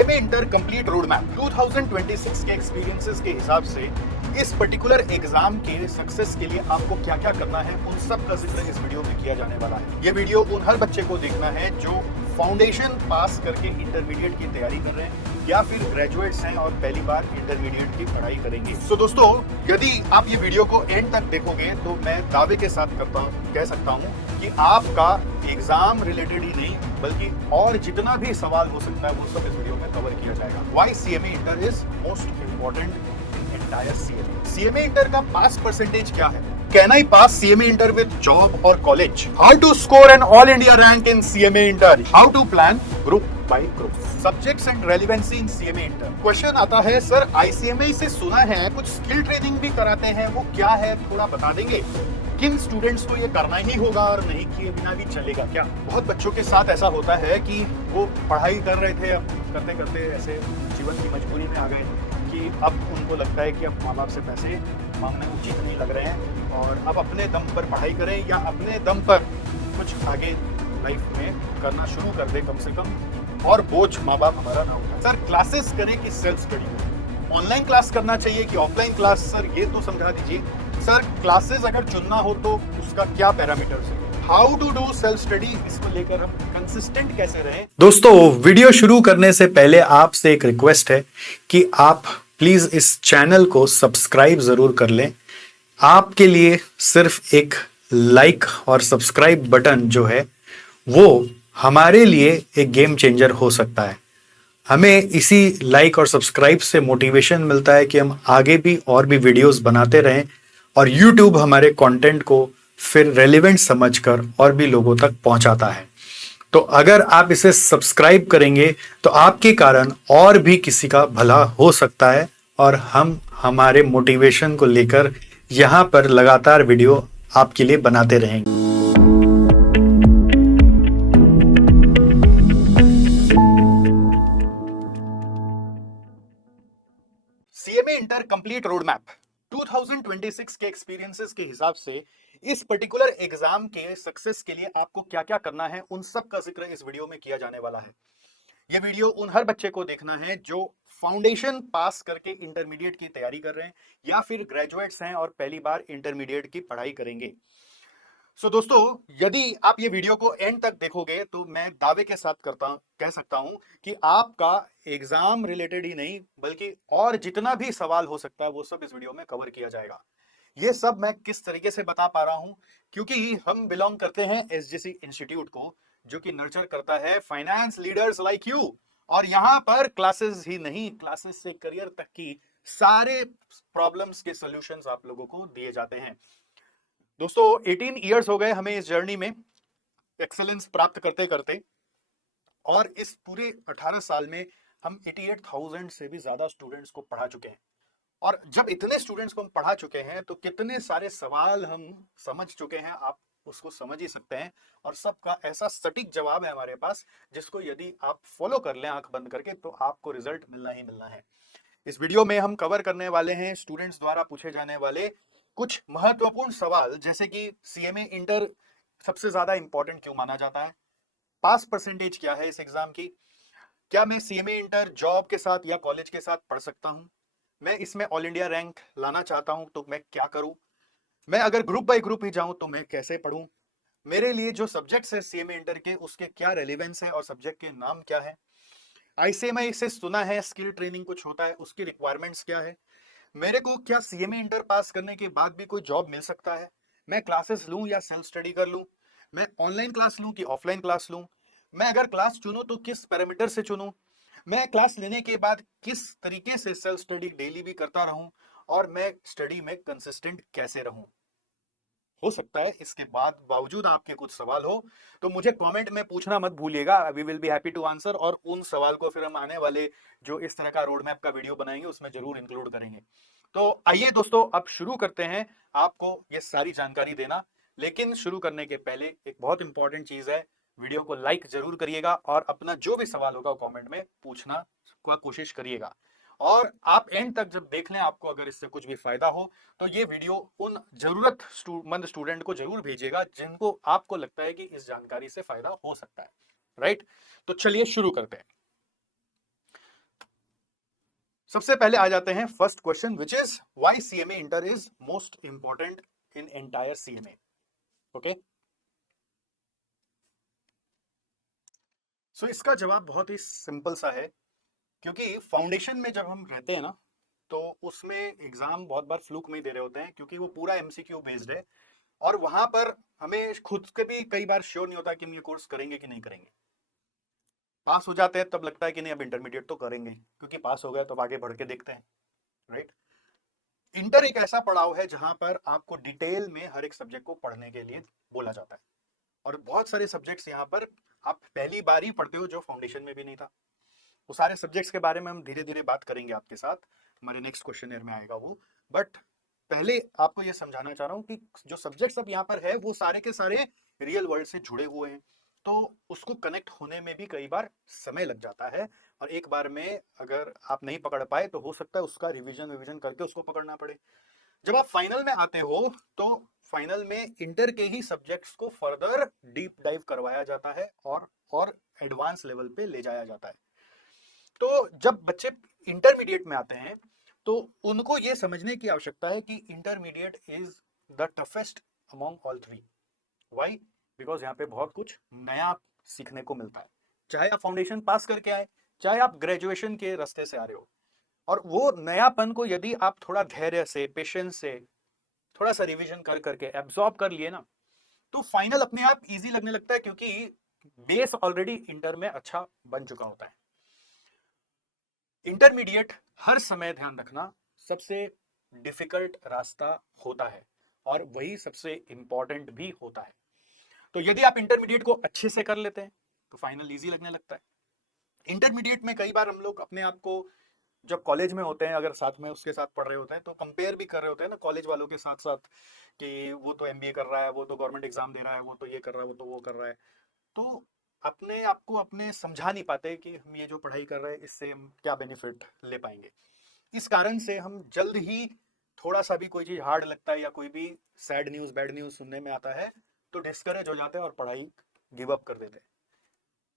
CMA inter complete road map 2026 के experiences के हिसाब से इस पर्टिकुलर एग्जाम के सक्सेस के लिए आपको क्या क्या करना है उन सब का जिक्र इस वीडियो में किया जाने वाला है। ये वीडियो उन हर बच्चे को देखना है जो फाउंडेशन पास करके इंटरमीडिएट की तैयारी कर रहे हैं या फिर ग्रेजुएट्स हैं और पहली बार इंटरमीडिएट की पढ़ाई करेंगे। तो दोस्तों, यदि आप ये वीडियो को एंड तक देखोगे तो मैं दावे के साथ कह सकता हूँ कि आपका एग्जाम रिलेटेड ही नहीं बल्कि और जितना भी सवाल हो सकता है वो सब इस वीडियो में कवर किया जाएगा। Why CMA inter is most important in entire CMA. CMA inter का पास परसेंटेज क्या है? Can I pass CMA Inter with job or college? How to score an all India rank in CMA Inter? How to plan group by group? Subjects and relevancy in CMA Inter. Question आता है, sir ICMA से सुना है कुछ skill training भी कराते हैं, वो क्या है थोड़ा बता देंगे? किन स्टूडेंट्स को ये करना ही होगा और नहीं किए बिना भी चलेगा क्या? बहुत बच्चों के साथ ऐसा होता है कि वो पढ़ाई कर रहे थे, अब करते करते ऐसे जीवन की मजबूरी में आ गए कि अब उनको लगता है कि अब माँ बाप से पैसे मांगने उचित नहीं लग रहे हैं और अब अपने दम पर पढ़ाई करें या अपने दम पर कुछ आगे लाइफ में करना शुरू कर दे कम से कम और बोझ माँ बाप हमारा ना उठाए। सर क्लासेस करें कि सेल्फ स्टडी? ऑनलाइन क्लास करना चाहिए कि ऑफलाइन क्लास? सर ये तो समझा दीजिए। सर क्लासेस अगर चुनना हो तो उसका क्या पैरामीटर्स है? How to do self study, इसको लेकर हम कंसिस्टेंट कैसे रहें? दोस्तों, वीडियो शुरू करने से पहले आपसे एक रिक्वेस्ट है कि आप प्लीज इस चैनल को सब्सक्राइब जरूर कर लें। आपके लिए सिर्फ एक लाइक और सब्सक्राइब बटन जो है वो हमारे लिए एक गेम चेंजर हो सकता है। हमें इसी लाइक और सब्सक्राइब से मोटिवेशन मिलता है कि हम आगे भी और भी वीडियोस बनाते रहें और YouTube हमारे कंटेंट को फिर रेलेवेंट समझकर और भी लोगों तक पहुंचाता है। तो अगर आप इसे सब्सक्राइब करेंगे तो आपके कारण और भी किसी का भला हो सकता है और हम हमारे मोटिवेशन को लेकर यहाँ पर लगातार वीडियो आपके लिए बनाते रहेंगे। CMA inter complete road map 2026 के एक्सपीरियंसेस के हिसाब से इस पर्टिकुलर एग्जाम के सक्सेस के लिए आपको क्या क्या करना है उन सब का जिक्र इस वीडियो में किया जाने वाला है। यह वीडियो उन हर बच्चे को देखना है जो फाउंडेशन पास करके इंटरमीडिएट की तैयारी कर रहे हैं या फिर ग्रेजुएट्स हैं और पहली बार इंटरमीडिएट की पढ़ाई करेंगे। दोस्तों, यदि आप ये वीडियो को एंड तक देखोगे तो मैं दावे के साथ कह सकता हूं कि आपका एग्जाम रिलेटेड ही नहीं बल्कि और जितना भी सवाल हो सकता है वो सब इस वीडियो में कवर किया जाएगा। ये सब मैं किस तरीके से बता पा रहा हूं क्योंकि हम बिलोंग करते हैं एसजीसी इंस्टीट्यूट को, जो कि नर्चर करता है फाइनेंस लीडर्स लाइक यू। और यहां पर क्लासेस ही नहीं, क्लासेस से करियर तक की सारे प्रॉब्लम्स के सॉल्यूशंस आप लोगों को दिए जाते हैं। दोस्तों, 18 इयर्स हो गए हमें इस जर्नी में एक्सेलेंस प्राप्त करते करते और इस पूरे 18 साल में हम 88,000 से भी ज्यादा स्टूडेंट्स को पढ़ा चुके हैं। और जब इतने स्टूडेंट्स को हम पढ़ा चुके हैं तो कितने सारे सवाल हम समझ चुके हैं, आप उसको समझ ही सकते हैं। और सबका ऐसा सटीक जवाब है हमारे पास जिसको यदि आप फॉलो कर लें आंख बंद करके तो आपको रिजल्ट मिलना ही मिलना है। इस वीडियो में हम कवर करने वाले हैं स्टूडेंट्स द्वारा पूछे जाने वाले कुछ महत्वपूर्ण सवाल, जैसे कि सीएमए इंटर सबसे ज्यादा इंपॉर्टेंट क्यों माना जाता है, पास परसेंटेज क्या है इस एग्जाम की, क्या मैं सीएमए इंटर जॉब के साथ या कॉलेज के साथ पढ़ सकता हूं, मैं इसमें ऑल इंडिया रैंक लाना चाहता हूं तो मैं क्या करूं, मैं अगर ग्रुप बाय ग्रुप ही जाऊं तो मैं कैसे पढ़ूं, मेरे लिए जो सब्जेक्ट्स है सीएमए इंटर के उसके क्या रेलेवेंस है और सब्जेक्ट के नाम क्या है, आईसीएमआई से सुना है स्किल ट्रेनिंग कुछ होता है, उसकी रिक्वायरमेंट्स क्या है, मेरे को क्या सीएमए इंटर पास करने के बाद भी कोई जॉब मिल सकता है, मैं क्लासेस लूं या सेल्फ स्टडी कर लूं, मैं ऑनलाइन क्लास लूं कि ऑफलाइन क्लास लूं, मैं अगर क्लास चुनूं तो किस पैरामीटर से चुनूं, मैं क्लास लेने के बाद किस तरीके से सेल्फ स्टडी डेली भी करता रहूं और मैं स्टडी में कंसिस्टेंट कैसे रहूं। हो सकता है इसके बाद बावजूद आपके कुछ सवाल हो तो मुझे कमेंट में पूछना मत भूलिएगा, we will be happy to answer और उन सवाल को फिर हम आने वाले जो इस तरह का रोड मैप का वीडियो बनाएंगे उसमें जरूर इंक्लूड करेंगे। तो आइए दोस्तों, अब शुरू करते हैं आपको ये सारी जानकारी देना। लेकिन शुरू करने के पहले एक बहुत इंपॉर्टेंट चीज है, वीडियो को लाइक जरूर करिएगा और अपना जो भी सवाल होगा कमेंट में पूछना का कोशिश करिएगा। और आप एंड तक जब देख लें, आपको अगर इससे कुछ भी फायदा हो तो ये वीडियो उन जरूरतमंद स्टूडेंट को जरूर भेजिएगा जिनको आपको लगता है कि इस जानकारी से फायदा हो सकता है। राइट, तो चलिए शुरू करते हैं। सबसे पहले आ जाते हैं first question, which is why CMA inter is most important in entire CMA. Okay, so इसका जवाब बहुत ही सिंपल सा है, क्योंकि फाउंडेशन में जब हम रहते हैं ना, तो उसमें एग्जाम बहुत बार फ्लूक में ही दे रहे होते हैं, क्योंकि वो पूरा एमसीक्यू बेस्ड है, और वहां पर हमें खुद के भी कई बार श्योर नहीं होता कि हम ये कोर्स करेंगे कि नहीं करेंगे। पास हो जाते हैं तब लगता है कि नहीं अब इंटरमीडिएट तो करेंगे, क्योंकि पास हो गए तो आगे बढ़ के देखते हैं, राइट। इंटर एक ऐसा पड़ाव है जहां पर आपको डिटेल में हर एक सब्जेक्ट को पढ़ने के लिए बोला जाता है, और बहुत सारे सब्जेक्ट्स यहाँ पर आप पहली बार ही पढ़ते हो जो फाउंडेशन में भी नहीं था। वो सारे सब्जेक्ट्स के बारे में हम धीरे धीरे बात करेंगे आपके साथ, हमारे नेक्स्ट क्वेश्चन में आएगा वो। बट पहले आपको ये समझाना चाह रहा हूँ कि जो सब्जेक्ट्स अब यहाँ पर है वो सारे के सारे रियल वर्ल्ड से जुड़े हुए हैं, तो उसको कनेक्ट होने में भी कई बार समय लग जाता है, और एक बार में अगर आप नहीं पकड़ पाए तो हो सकता है उसका रिवीजन करके उसको पकड़ना पड़े। जब आप फाइनल में आते हो तो फाइनल में इंटर के ही सब्जेक्ट्स को फर्दर डीप डाइव करवाया जाता है और एडवांस लेवल पे ले जाया जाता है। तो जब बच्चे इंटरमीडिएट में आते हैं तो उनको ये समझने की आवश्यकता है कि intermediate is the toughest among all three. Why? Because यहाँ पे बहुत कुछ नया सीखने को मिलता है, चाहे आप फाउंडेशन पास करके आए, चाहे आप ग्रेजुएशन के रास्ते से आ रहे हो, और वो नयापन को यदि आप थोड़ा धैर्य से, पेशेंस से, थोड़ा सा रिवीजन कर करके एब्जॉर्ब कर लिए ना, तो फाइनल अपने आप इजी लगने लगता है, क्योंकि बेस ऑलरेडी इंटर में अच्छा बन चुका होता है। इंटरमीडिएट हर समय ध्यान रखना सबसे डिफिकल्ट रास्ता होता है, और वही सबसे इंपॉर्टेंट भी होता है। तो यदि आप इंटरमीडिएट को अच्छे से कर लेते हैं तो फाइनल इजी लगने लगता है। इंटरमीडिएट में कई बार हम लोग अपने आप को, जब कॉलेज में होते हैं, अगर साथ में उसके साथ पढ़ रहे होते हैं, तो कंपेयर भी कर रहे होते हैं ना कॉलेज वालों के साथ साथ, कि वो तो एमबीए कर रहा है, वो तो गवर्नमेंट एग्जाम दे रहा है, वो तो ये कर रहा है, वो तो वो कर रहा है। तो अपने आप को अपने समझा नहीं पाते कि हम ये जो पढ़ाई कर रहे हैं इससे हम क्या बेनिफिट ले पाएंगे। इस कारण से हम जल्द ही थोड़ा सा भी कोई चीज हार्ड लगता है या कोई भी सैड न्यूज, बैड न्यूज सुनने में आता है तो डिस्करेज हो जाते हैं और पढ़ाई गिव अप कर देते हैं।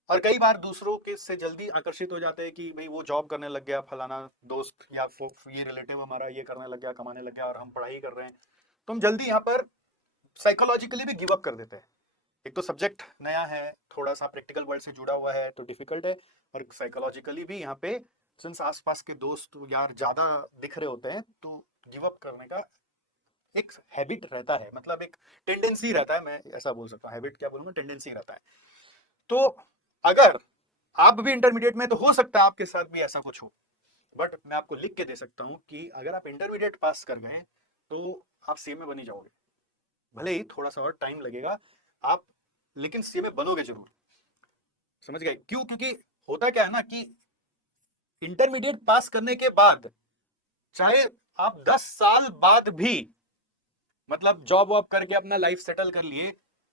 और कई बार दूसरों के से जल्दी आकर्षित हो जाते हैं कि भाई वो जॉब करने लग गया, फलाना दोस्त या ये रिलेटिव हमारा ये करने लग गया, कमाने लग गया, और हम पढ़ाई कर रहे हैं, तो हम जल्दी यहाँ पर साइकोलॉजिकली भी गिव अप कर देते हैं। एक तो सब्जेक्ट नया है, थोड़ा सा प्रैक्टिकल वर्ल्ड से जुड़ा हुआ है तो डिफिकल्ट है, और साइकोलॉजिकली भी यहाँ पे सिंस आसपास के दोस्त यार ज्यादा दिख रहे होते हैं, तो गिव अप करने का एक हैबिट रहता है, मतलब एक टेंडेंसी रहता है, मैं ऐसा बोल सकता हूँ, हैबिट क्या बोलूंगा, टेंडेंसी रहता है। तो अगर आप भी इंटरमीडिएट में, तो हो सकता है आपके साथ भी ऐसा कुछ हो, बट मैं आपको लिख के दे सकता हूँ कि अगर आप इंटरमीडिएट पास कर गए तो आप सीएमए बन ही जाओगे, भले ही थोड़ा सा और टाइम लगेगा आप, लेकिन सीएमए बनोगे जरूर। समझ गए क्यों? क्योंकि होता क्या है ना कि इंटरमीडिएट पास करने के बाद चाहे आप 10 साल बाद भी मतलब जॉब वॉब करके अपना लाइफ सेटल कर लिए,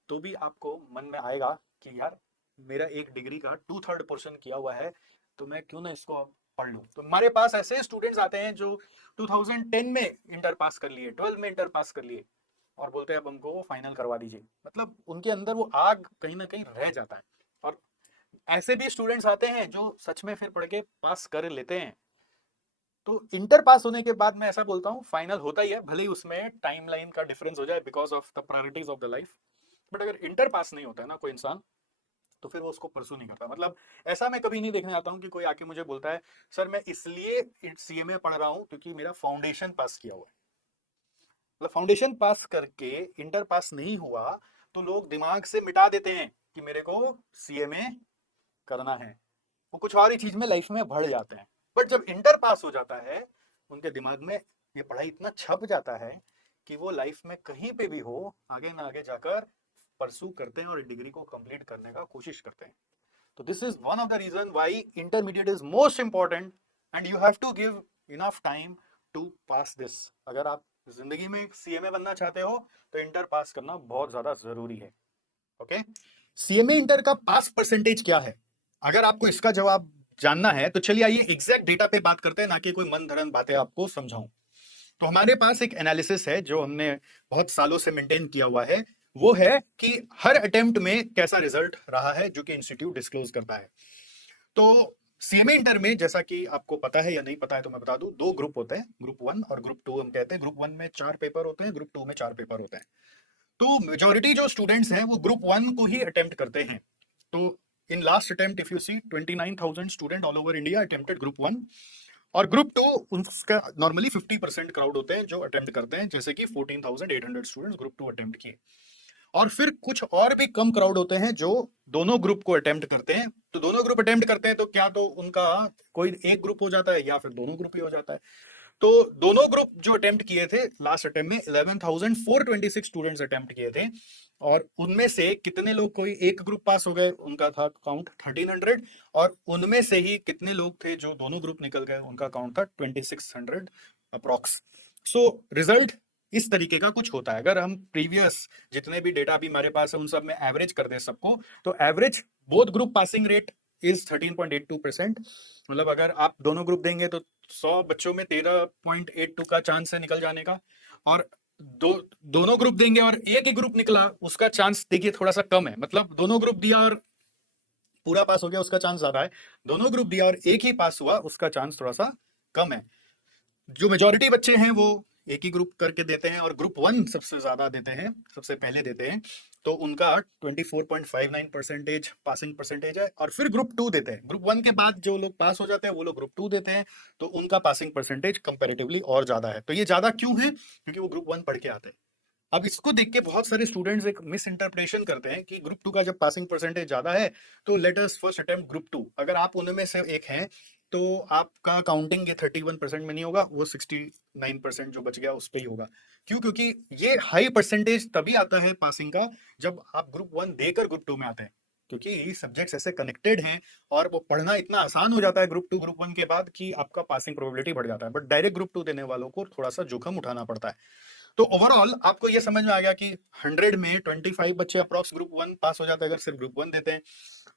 तो भी आपको मन में आएगा कि यार मेरा एक डिग्री का 2/3 पोर्शन किया हुआ है, तो मैं क्यों ना इसको पढ़ लूं। तो हमारे पास ऐसे स्टूडेंट्स आते हैं जो 2010 में इंटर पास कर लिए, 12 में इंटर पास कर लिए, और बोलते हैं अब हमको वो फाइनल करवा दीजिए। मतलब उनके अंदर वो आग कहीं ना कहीं रह जाता है। और ऐसे भी स्टूडेंट्स आते हैं जो सच में फिर पढ़ के पास कर लेते हैं। तो इंटर पास होने के बाद मैं ऐसा बोलता हूँ फाइनल होता ही है, भले ही उसमें टाइमलाइन का डिफरेंस हो जाए because of the priorities of the life, but अगर इंटर पास नहीं होता है ना कोई इंसान, तो फिर वो उसको परसू नहीं करता। मतलब ऐसा मैं कभी नहीं देखने आता हूँ कि कोई आके मुझे बोलता है सर मैं इसलिए सीएमए पढ़ रहा हूँ क्योंकि मेरा फाउंडेशन पास किया हुआ है। मतलब फाउंडेशन पास करके इंटर पास नहीं हुआ तो लोग दिमाग से मिटा देते हैं कि मेरे को सीएमए करना है, वो कुछ और ही चीज में लाइफ में बढ़ जाते हैं। बट जब इंटर पास हो जाता है उनके दिमाग में ये पढ़ाई इतना छप जाता है कि वो लाइफ में कहीं पे भी हो आगे ना आगे जाकर परसू करते हैं और डिग्री को कंप्लीट करने का कोशिश करते हैं। तो this is one of the reason why intermediate is most important, and you have to give enough time to pass this. अगर आप जिंदगी में सीएमए बनना चाहते हो तो इंटर पास करना बहुत ज्यादा जरूरी है। ओके, सीएमए इंटर का पास परसेंटेज क्या है? अगर आपको इसका जवाब जानना है तो चलिए आइए एग्जैक्ट डेटा पे बात करते हैं, ना कि कोई मन धरन बातें आपको समझाऊं। तो हमारे पास एक एनालिसिस है जो हमने बहुत सालों से मेंटेन किया हुआ है, वो है कि हर अटेम्प्ट में कैसा रिजल्ट रहा है, जो कि इंस्टीट्यूट डिस्क्लोज करता है। तो सीएमए इंटर में जैसा कि आपको पता है या नहीं पता है तो मैं बता दूं, दो ग्रुप होते हैं, ग्रुप 1 और ग्रुप 2 हम कहते हैं। ग्रुप 1 में 4 पेपर होते हैं, ग्रुप 2 में 4 पेपर होते हैं। तो मेजॉरिटी जो स्टूडेंट्स हैं वो ग्रुप 1 को ही अटेम्प्ट करते हैं। तो in last attempt if you see 29,000 student all over India attempted group 1, और ग्रुप 2 उसका नॉर्मली 50% क्राउड होते हैं जो अटेम्प्ट करते हैं, जैसे कि 14,800 स्टूडेंट्स ग्रुप 2 अटेम्प्ट किए। और फिर कुछ और भी कम क्राउड होते हैं जो दोनों ग्रुप को अटेम्प्ट करते हैं। तो दोनों ग्रुप अटेम्प्ट करते हैं तो क्या तो उनका कोई एक ग्रुप हो जाता है या फिर दोनों ग्रुप ही हो जाता है। तो दोनों ग्रुप जो अटेम्प्ट किए थे लास्ट अटेम्प्ट में 11,426 स्टूडेंट्स अटेम्प्ट किए थे, और उनमें से कितने लोग, कोई एक ग्रुप पास हो गए, उनका था काउंट 1300, और उनमें से ही कितने लोग थे जो दोनों ग्रुप निकल गए, उनका काउंट था 2600 अप्रॉक्स। सो रिजल्ट इस तरीके का कुछ होता है। अगर हम प्रीवियस जितने भी डेटा अभी हमारे पास है उन सब में एवरेज कर दें सबको, तो average both group passing rate is 13.82%। मतलब अगर आप दोनों ग्रुप देंगे तो 100 बच्चों में 13.82 का चांस है निकल जाने का, और दोनों ग्रुप देंगे और एक ही ग्रुप निकला उसका चांस देखिए थोड़ा सा कम है। मतलब दोनों ग्रुप दिया और पूरा पास हो गया उसका चांस ज्यादा है, दोनों ग्रुप दिया और एक ही पास हुआ उसका चांस थोड़ा सा कम है। जो मेजॉरिटी बच्चे हैं वो एक ही ग्रुप करके देते हैं, और ग्रुप 1 सबसे ज्यादा देते हैं, सबसे पहले देते हैं, तो उनका 24.59% पासिंग परसेंटेज है। और फिर ग्रुप 2 देते हैं, ग्रुप 1 के बाद जो लोग पास हो जाते हैं वो लोग ग्रुप 2 देते हैं, तो उनका पासिंग परसेंटेज कंपैरेटिवली और ज्यादा है। तो ये ज्यादा क्यों है? क्योंकि वो ग्रुप 1 पढ़ के आते हैं। अब इसको देख के बहुत सारे स्टूडेंट्स एक मिस इंटरप्रिटेशन करते हैं कि ग्रुप 2 का जब पासिंग परसेंटेज ज्यादा है तो let us first attempt group 2। अगर आप उनमें से एक हैं तो आपका काउंटिंग ये 31% में नहीं होगा, वो 69% जो बच गया उस पर ही होगा। क्यों? क्योंकि ये हाई परसेंटेज तभी आता है पासिंग का जब आप ग्रुप 1 देकर ग्रुप 2 में आते हैं, क्योंकि सब्जेक्ट्स ऐसे कनेक्टेड हैं और वो पढ़ना इतना आसान हो जाता है ग्रुप 2 ग्रुप 1 के बाद कि आपका पासिंग प्रोबेबिलिटी बढ़ जाता है। बट डायरेक्ट ग्रुप 2 देने वालों को थोड़ा सा जोखिम उठाना पड़ता है। तो ओवरऑल आपको ये समझ में आ गया कि 100 में 25 बच्चे अप्रॉक्स ग्रुप 1 पास हो जाते हैं अगर सिर्फ ग्रुप 1 देते हैं,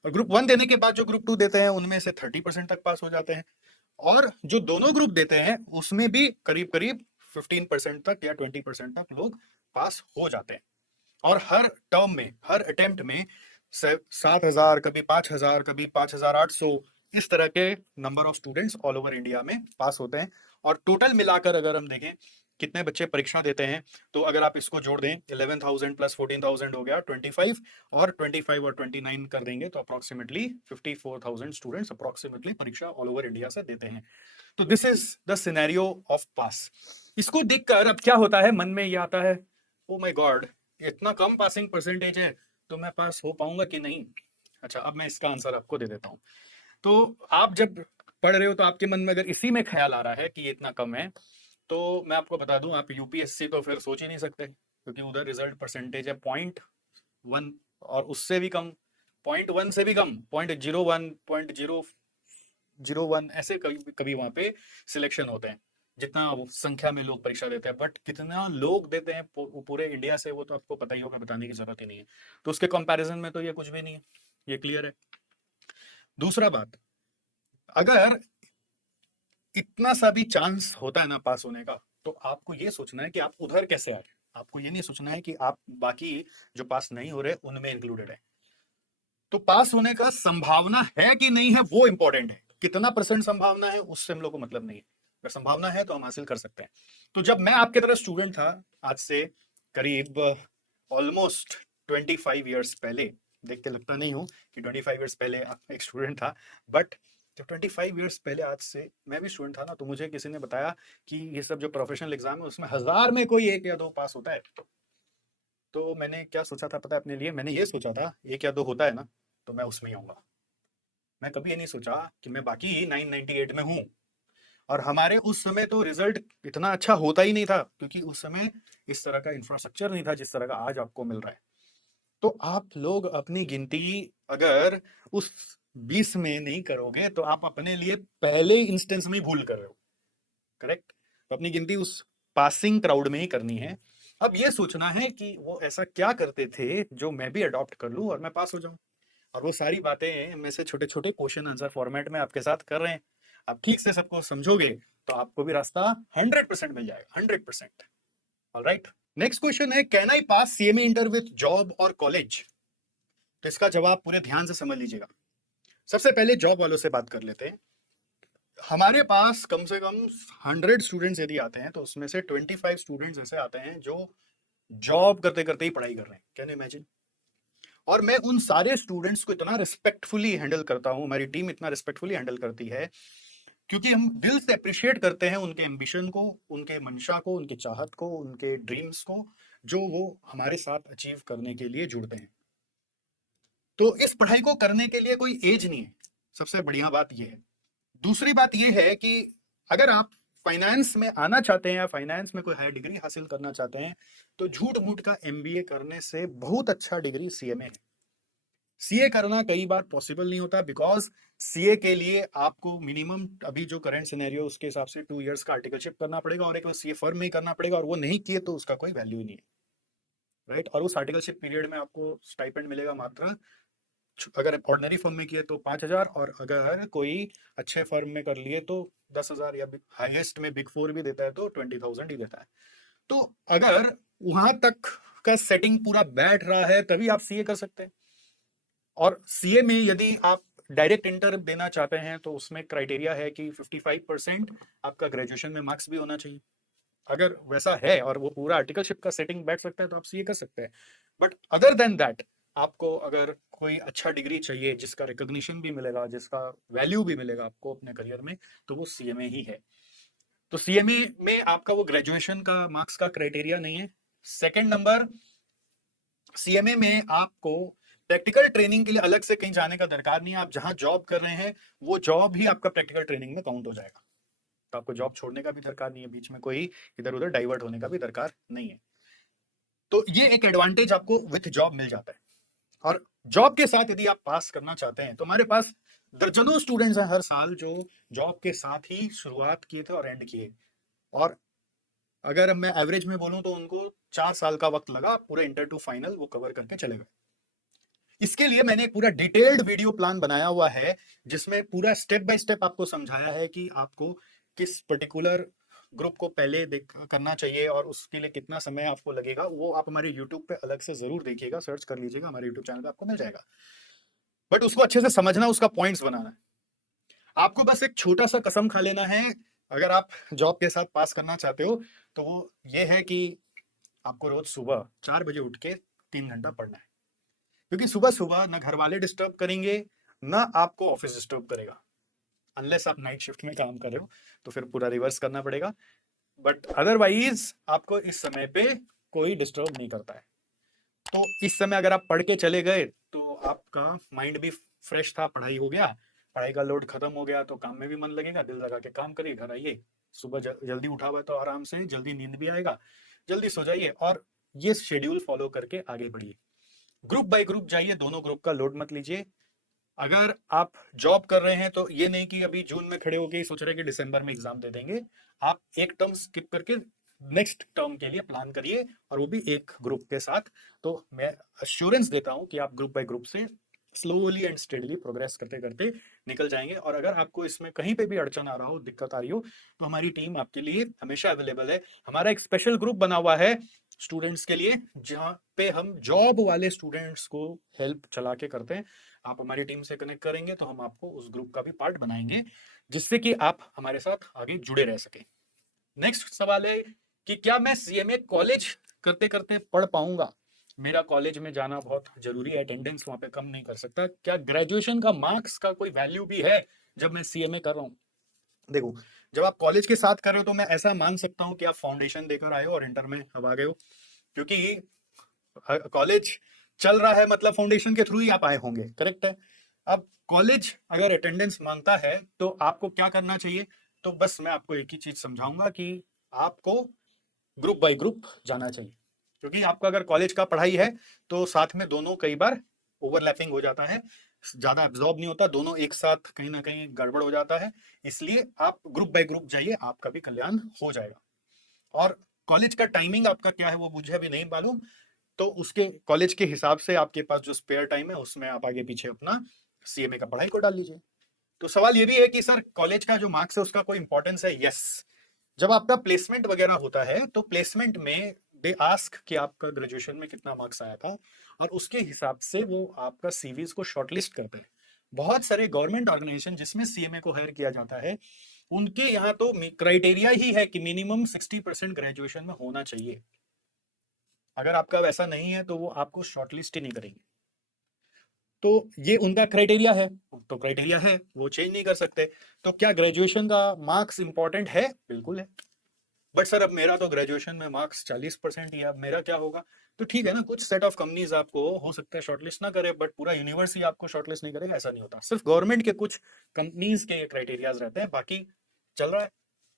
और ग्रुप 1 देने के बाद जो ग्रुप 2 देते हैं उनमें से 30% तक पास हो जाते हैं, और जो दोनों ग्रुप देते हैं उसमें भी करीब करीब 15% तक या 20% तक लोग पास हो जाते हैं। और हर टर्म में, हर अटेम्प्ट में 7,000, कभी 5,000, कभी 5,800, इस तरह के number of students all over India में पास होते हैं। और टोटल मिलाकर अगर हम देखें कितने बच्चे परीक्षा देते हैं, तो अगर आप इसको जोड़ दें 11,000 प्लस 14,000 हो गया 25, और 25 और 29 कर देंगे तो अप्रोक्सीमेटली 54,000 स्टूडेंट्स अप्रोक्सीमेटली परीक्षा ऑल ओवर इंडिया से देते हैं। तो this is the scenario of pass. इसको देखकर अब क्या होता है, मन में ये आता है, ओ माय गॉड, इतना कम पासिंग परसेंटेज है तो मैं पास हो पाऊंगा कि नहीं। अच्छा, अब मैं इसका आंसर आपको दे देता हूँ। तो आप जब पढ़ रहे हो तो आपके मन में अगर इसी में ख्याल आ रहा है कि ये इतना कम है, तो मैं आपको बता दूं आप यूपीएससी तो फिर सोच ही नहीं सकते, क्योंकि उधर रिजल्ट परसेंटेज है 0.1, और उससे भी कम, 0.1 से भी कम, 0.01, 0.001, ऐसे कभी कभी वहां पे सिलेक्शन होते हैं जितना वो संख्या में लोग परीक्षा देते हैं। बट कितना लोग देते हैं पूरे इंडिया से वो तो आपको पता ही होगा, बताने की जरूरत ही नहीं है। तो उसके कंपैरिजन में तो ये कुछ भी नहीं है, ये क्लियर है। दूसरा बात, अगर इतना सा भी चांस होता है ना पास होने का, तो आपको ये सोचना है कि आप उधर कैसे आ रहे हैं। आपको ये नहीं सोचना है कि आप बाकी जो पास नहीं हो रहे उनमें इंक्लूडेड है। तो पास होने का संभावना है कि नहीं है वो इंपॉर्टेंट है, कितना परसेंट संभावना है उससे हम लोग को मतलब नहीं है। अगर संभावना है तो हम हासिल कर सकते हैं। तो जब मैं आपके तरह स्टूडेंट था, आज से करीब ऑलमोस्ट 25 ईयर्स पहले, देख के लगता नहीं हूं कि 25 ईयर्स पहले एक स्टूडेंट था, बट जब 25 ईयर्स पहले आज से मैं भी स्टूडेंट था ना, तो मुझे किसी ने बताया कि ये सब जो प्रोफेशनल एग्जाम है उसमें 1000 में कोई एक या दो पास होता है। तो मैंने क्या सोचा था पता है अपने लिए? मैंने ये सोचा था एक या दो होता है ना तो मैं उसमें ही आऊंगा। मैं कभी ये नहीं सोचा कि मैं बाकी 998 में हूँ। और हमारे उस समय तो रिजल्ट इतना अच्छा होता ही नहीं था, क्योंकि उस समय इस तरह का इंफ्रास्ट्रक्चर नहीं था जिस तरह का आज आपको मिल रहा है। तो आप लोग अपनी गिनती अगर उस 20 में नहीं करोगे तो आप अपने लिए पहले इंस्टेंस में ही भूल कर रहे हो। करेक्ट? तो अपनी गिनती उस पासिंग क्राउड में ही करनी है। अब ये सोचना है कि वो ऐसा क्या करते थे जो मैं भी अडॉप्ट कर लूं और मैं पास हो जाऊं। और वो सारी बातें में से छोटे छोटे क्वेश्चन आंसर फॉर्मेट में आपके साथ कर रहे हैं। आप ठीक से सबको समझोगे तो आपको भी रास्ता 100% मिल जाएगा, 100%। ऑलराइट, नेक्स्ट क्वेश्चन है, can I pass CMA inter with job और कॉलेज? तो इसका जवाब पूरे ध्यान से समझ लीजिएगा। सबसे पहले जॉब वालों से बात कर लेते हैं। हमारे पास कम से कम 100 स्टूडेंट्स यदि आते हैं तो उसमें से 25 स्टूडेंट्स ऐसे आते हैं जो जॉब करते करते ही पढ़ाई कर रहे हैं। Can you imagine? और मैं उन सारे स्टूडेंट्स को इतना रिस्पेक्टफुली हैंडल करता हूं, हमारी टीम इतना रिस्पेक्टफुली हैंडल करती है, क्योंकि हम दिल से अप्रिशिएट करते हैं उनके एम्बिशन को, उनके मंशा को, उनके चाहत को, उनके ड्रीम्स को, जो वो हमारे साथ अचीव करने के लिए जुड़ते हैं। तो इस पढ़ाई को करने के लिए कोई एज नहीं है, सबसे बढ़िया बात यह है। दूसरी बात यह है कि अगर आप फाइनेंस में आना चाहते हैं या फाइनेंस में कोई हायर डिग्री हासिल करना चाहते हैं तो झूठ मूठ का एमबीए करने से बहुत अच्छा डिग्री सीएमए है। सीए करना कई बार पॉसिबल नहीं होता, बिकॉज सीए के लिए आपको मिनिमम अभी जो करंट सिनेरियो उसके हिसाब से 2 इयर्स का आर्टिकलशिप करना पड़ेगा और एक सीए फर्म में ही करना पड़ेगा, और वो नहीं किए तो उसका कोई वैल्यू ही नहीं है, राइट। और उस आर्टिकलशिप पीरियड में आपको स्टाइपेंड मिलेगा मात्र, अगर ऑर्डिनरी फर्म में किए तो 5,000, और अगर कोई अच्छे फर्म में कर लिए तो 10,000, या हाईएस्ट में बिग फोर भी देता है तो 20,000 ही देता है। तो अगर वहां तक का सेटिंग पूरा बैठ रहा है तभी आप सीए कर सकते हैं। और सीए में यदि आप डायरेक्ट इंटर देना चाहते हैं तो उसमें क्राइटेरिया है कि 55% आपका ग्रेजुएशन में मार्क्स भी होना चाहिए। अगर वैसा है और वो पूरा आर्टिकलशिप का सेटिंग बैठ सकता है तो आप सीए कर सकते हैं। बट अदर देन दैट, आपको अगर कोई अच्छा डिग्री चाहिए जिसका रिकॉग्निशन भी मिलेगा, जिसका वैल्यू भी मिलेगा आपको अपने करियर में, तो वो सीएमए ही है। तो सीएमए में आपका वो ग्रेजुएशन का मार्क्स का क्राइटेरिया नहीं है। सेकंड नंबर, सीएमए में आपको प्रैक्टिकल ट्रेनिंग के लिए अलग से कहीं जाने का दरकार नहीं है। आप जहां जॉब कर रहे हैं वो जॉब ही आपका प्रैक्टिकल ट्रेनिंग में काउंट हो जाएगा, तो आपको जॉब छोड़ने का भी दरकार नहीं है, बीच में कोई इधर उधर डाइवर्ट होने का भी दरकार नहीं है। तो ये एक एडवांटेज आपको विथ जॉब मिल जाता है। और जॉब के साथ यदि आप पास करना चाहते हैं तो हमारे पास दर्जनों स्टूडेंट्स हैं हर साल जो जॉब के साथ ही शुरुआत किए थे और एंड किए। और अगर मैं एवरेज में बोलूं तो उनको 4 साल का वक्त लगा पूरे इंटर टू फाइनल वो कवर करके चले गए। इसके लिए मैंने एक पूरा डिटेल्ड वीडियो प्लान बनाया हुआ है जिसमें पूरा स्टेप बाय स्टेप आपको समझाया है कि आपको किस पर्टिकुलर ग्रुप को पहले देख करना चाहिए और उसके लिए कितना समय आपको लगेगा। वो आप हमारे यूट्यूब पे अलग से जरूर देखिएगा, सर्च कर लीजिएगा, हमारे यूट्यूब चैनल पे आपको मिल जाएगा। बट उसको अच्छे से समझना, उसका पॉइंट्स बनाना है। आपको बस एक छोटा सा कसम खा लेना है अगर आप जॉब के साथ पास करना चाहते हो, तो वो ये है कि आपको रोज सुबह 4 बजे उठ के 3 घंटा पढ़ना है। क्योंकि सुबह सुबह ना घर वाले डिस्टर्ब करेंगे ना आपको ऑफिस डिस्टर्ब करेगा, अनलेस आप नाइट शिफ्ट में काम कर रहे हो तो फिर पूरा रिवर्स करना पड़ेगा। बट अदरवाइज आपको इस समय पे कोई डिस्टर्ब नहीं करता है। तो इस समय अगर आप पढ़ के चले गए तो आपका माइंड भी फ्रेश था, पढ़ाई हो गया, पढ़ाई का लोड खत्म हो गया तो काम में भी मन लगेगा, दिल लगा के काम करिए, घर आइए, सुबह जल्दी उठा हुआ तो आराम से जल्दी नींद भी आएगा, जल्दी सो जाइए और ये शेड्यूल फॉलो करके आगे बढ़िए। ग्रुप बाय ग्रुप जाइए, दोनों ग्रुप का लोड मत लीजिए। अगर आप जॉब कर रहे हैं तो ये नहीं कि अभी जून में खड़े होके सोच रहे हैं कि दिसंबर में एग्जाम दे देंगे। आप एक टर्म स्किप करके नेक्स्ट टर्म के लिए प्लान करिए, और वो भी एक ग्रुप के साथ। तो मैं अश्योरेंस देता हूं कि आप ग्रुप बाय ग्रुप से स्लोली एंड स्टेडली प्रोग्रेस करते करते निकल जाएंगे। और अगर आपको इसमें कहीं पे भी अड़चन आ रहा हो, दिक्कत आ रही हो, तो हमारी टीम आपके लिए हमेशा अवेलेबल है। हमारा एक स्पेशल ग्रुप बना हुआ है स्टूडेंट्स के लिए जहाँ पे हम जॉब वाले स्टूडेंट्स को हेल्प चला के करते हैं। आप हमारी टीम से कनेक्ट करेंगे तो हम आपको उस ग्रुप का भी पार्ट बनाएंगे, जिससे कि आप हमारे साथ आगे जुड़े रह सके। नेक्स्ट सवाल है कि क्या मैं सीएमए कॉलेज करते करते पढ़ पाऊंगा? मेरा कॉलेज में जाना बहुत जरूरी है, अटेंडेंस वहां पे कम नहीं कर सकता। क्या ग्रेजुएशन का मार्क्स का कोई वैल्यू भी है जब मैं सीएमए कर रहा हूँ? देखो, जब आप कॉलेज के साथ कर रहे हो तो मैं ऐसा मान सकता हूँ कि आप फाउंडेशन देकर आए हो और इंटर में अब आ गए हो, क्योंकि कॉलेज चल रहा है मतलब फाउंडेशन के थ्रू ही आप आए होंगे, करेक्ट है। अब कॉलेज अगर अटेंडेंस मांगता है तो आपको क्या करना चाहिए? तो बस मैं आपको एक ही चीज समझाऊंगा कि आपको ग्रुप बाय ग्रुप जाना चाहिए, क्योंकि आपका अगर कॉलेज का पढ़ाई है तो साथ में दोनों कई बार ओवरलैपिंग हो जाता है, ज्यादा एब्जॉर्ब नहीं होता, दोनों एक साथ कहीं ना कहीं गड़बड़ हो जाता है। इसलिए आप ग्रुप बाय ग्रुप जाइए, आपका भी कल्याण हो जाएगा। और कॉलेज का टाइमिंग आपका क्या है वो मुझे अभी नहीं मालूम, तो उसके कॉलेज के हिसाब से आपके पास जो स्पेयर टाइम है उसमें आप आगे पीछे अपना सीएमए का पढ़ाई को डाल लीजिए। तो सवाल ये भी है कि सर कॉलेज का जो मार्क्स है उसका कोई इंपॉर्टेंस है? यस। जब आपका प्लेसमेंट वगैरह होता है तो प्लेसमेंट में दे आस्क कि आपका ग्रेजुएशन में कितना मार्क्स आया था, और उसके हिसाब से वो आपका सीवीज को शॉर्टलिस्ट करते हैं। बहुत सारे गवर्नमेंट ऑर्गेनाइजेशन जिसमें सीएमए को हायर किया जाता है, उनके यहाँ तो क्राइटेरिया ही है कि मिनिमम 60% ग्रेजुएशन में होना चाहिए। अगर आपका वैसा नहीं है तो वो आपको शॉर्टलिस्ट ही नहीं करेंगे। तो ये उनका क्राइटेरिया है, तो क्राइटेरिया है, वो चेंज नहीं कर सकते। तो क्या ग्रेजुएशन का मार्क्स इंपॉर्टेंट है? बिल्कुल है। बट सर अब मेरा तो ग्रेजुएशन में मार्क्स 40% ही है, अब मेरा क्या होगा? तो ठीक है ना, कुछ सेट ऑफ कंपनीज आपको हो सकता है शॉर्टलिस्ट ना करे, बट पूरा यूनिवर्स ही आपको शॉर्टलिस्ट नहीं करेगा, ऐसा नहीं होता। सिर्फ गवर्नमेंट के कुछ कंपनीज के क्राइटेरियाज रहते हैं, बाकी चल रहा है।